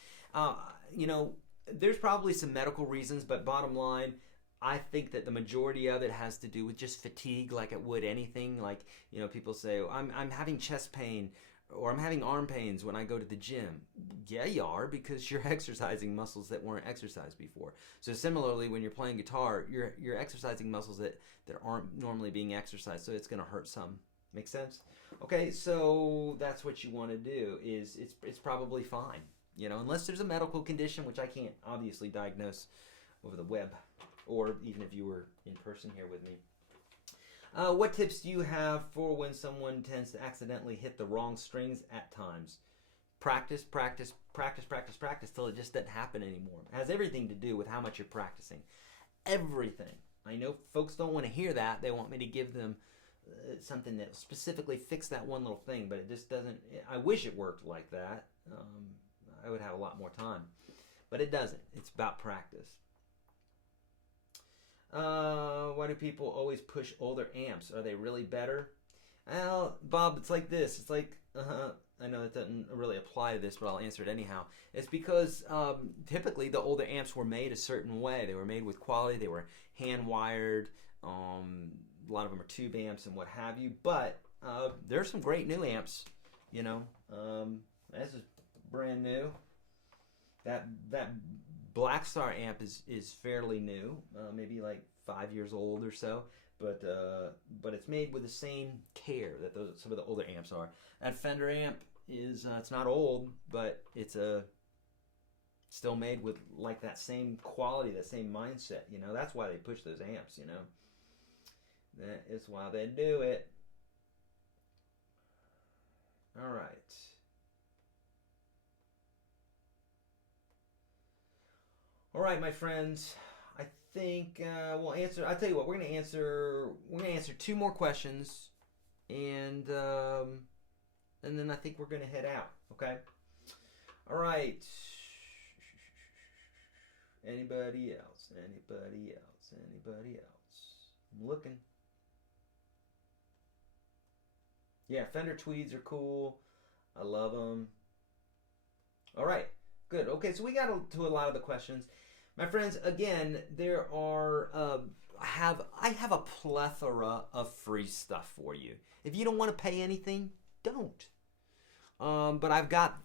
There's probably some medical reasons, but bottom line, I think that the majority of it has to do with just fatigue, like it would anything. Like, people say, I'm having chest pain or I'm having arm pains when I go to the gym. Yeah, you are, because you're exercising muscles that weren't exercised before. So similarly, when you're playing guitar, you're exercising muscles that aren't normally being exercised, so it's going to hurt some. Make sense? Okay, so that's what you want to do. It's probably fine. Unless there's a medical condition, which I can't obviously diagnose over the web, or even if you were in person here with me. What tips do you have for when someone tends to accidentally hit the wrong strings at times? Practice till it just doesn't happen anymore. It has everything to do with how much you're practicing. Everything. I know folks don't want to hear that. They want me to give them something that specifically fix that one little thing, but it just doesn't. I wish it worked like that. I would have a lot more time, but it doesn't. It's about practice. Why do people always push older amps? Are they really better? Well, Bob, it's like this. It's like, I know it doesn't really apply to this, but I'll answer it anyhow. It's because typically the older amps were made a certain way. They were made with quality. They were hand-wired. A lot of them are tube amps and what have you. But there's some great new amps, you know. This is brand new. That Black Star amp is fairly new, maybe like 5 years old or so. But it's made with the same care that some of the older amps are. That Fender amp is it's not old, but it's still made with like that same quality, that same mindset. You know, that's why they push those amps. You know, that is why they do it. All right. All right, my friends. I think we'll answer. I'll tell you what. We're gonna answer 2 more questions, and then I think we're gonna head out. Okay. All right. Anybody else? Anybody else? Anybody else? I'm looking. Yeah, Fender tweeds are cool. I love them. All right. Good. Okay, so we got to a lot of the questions. My friends, again, there are I have a plethora of free stuff for you. If you don't want to pay anything, don't. But I've got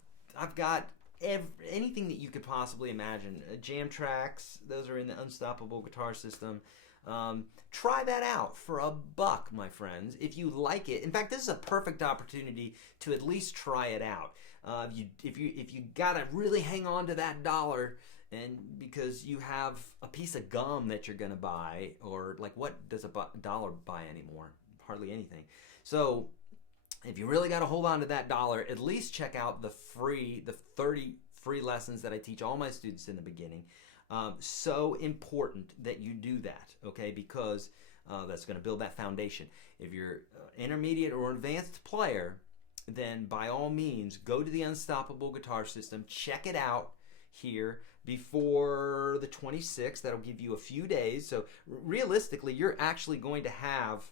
anything that you could possibly imagine. Jam tracks, those are in the Unstoppable Guitar System. Try that out for $1, my friends, if you like it. In fact, this is a perfect opportunity to at least try it out. If you gotta really hang on to that dollar, and because you have a piece of gum that you're gonna buy, or like, what does a dollar buy anymore? Hardly anything. So if you really got to hold on to that dollar, at least check out the 30 free lessons that I teach all my students in the beginning. So important that you do that, okay? Because that's going to build that foundation. If you're intermediate or advanced player, then by all means, go to the Unstoppable Guitar System. Check it out here before the 26th. That'll give you a few days. So realistically, you're actually going to have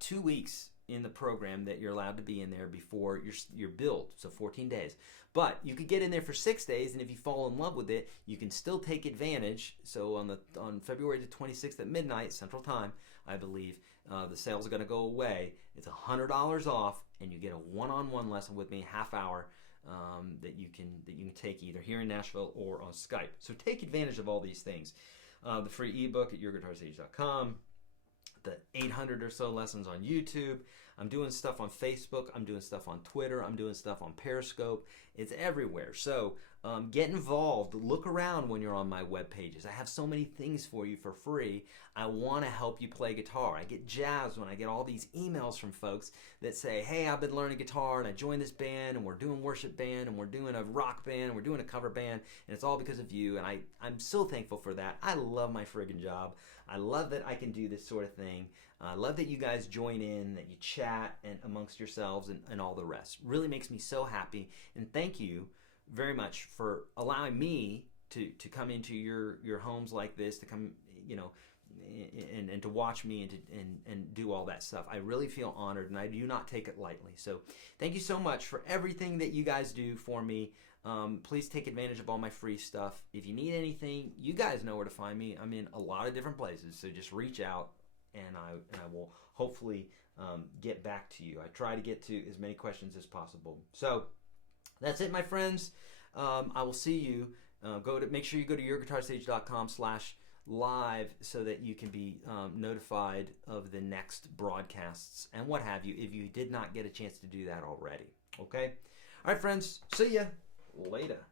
2 weeks in the program that you're allowed to be in there before your build, so 14 days. But you could get in there for 6 days, and if you fall in love with it, you can still take advantage. So on February the 26th at midnight Central Time, I believe, the sales are going to go away. It's $100 off, and you get a one-on-one lesson with me, half hour, that you can take either here in Nashville or on Skype. So take advantage of all these things. The free ebook at YourGuitarSage.com. The 800 or so lessons on YouTube. I'm doing stuff on Facebook. I'm doing stuff on Twitter. I'm doing stuff on Periscope. It's everywhere. So get involved. Look around when you're on my web pages. I have so many things for you for free. I want to help you play guitar. I get jazzed when I get all these emails from folks that say, hey, I've been learning guitar and I joined this band and we're doing worship band and we're doing a rock band and we're doing a cover band and it's all because of you. And I'm so thankful for that. I love my friggin' job. I love that I can do this sort of thing. I love that you guys join in, that you chat and amongst yourselves and all the rest. Really makes me so happy. And thank you very much for allowing me to come into your homes like this, to come, you know, and to watch me and do all that stuff. I really feel honored, and I do not take it lightly. So thank you so much for everything that you guys do for me. Please take advantage of all my free stuff. If you need anything, you guys know where to find me. I'm in a lot of different places, so just reach out, and I will hopefully get back to you. I try to get to as many questions as possible. So that's it, my friends. I will see you. Make sure you go to YourGuitarSage.com/live so that you can be notified of the next broadcasts and what have you, if you did not get a chance to do that already. Okay? All right, friends. See ya. Later.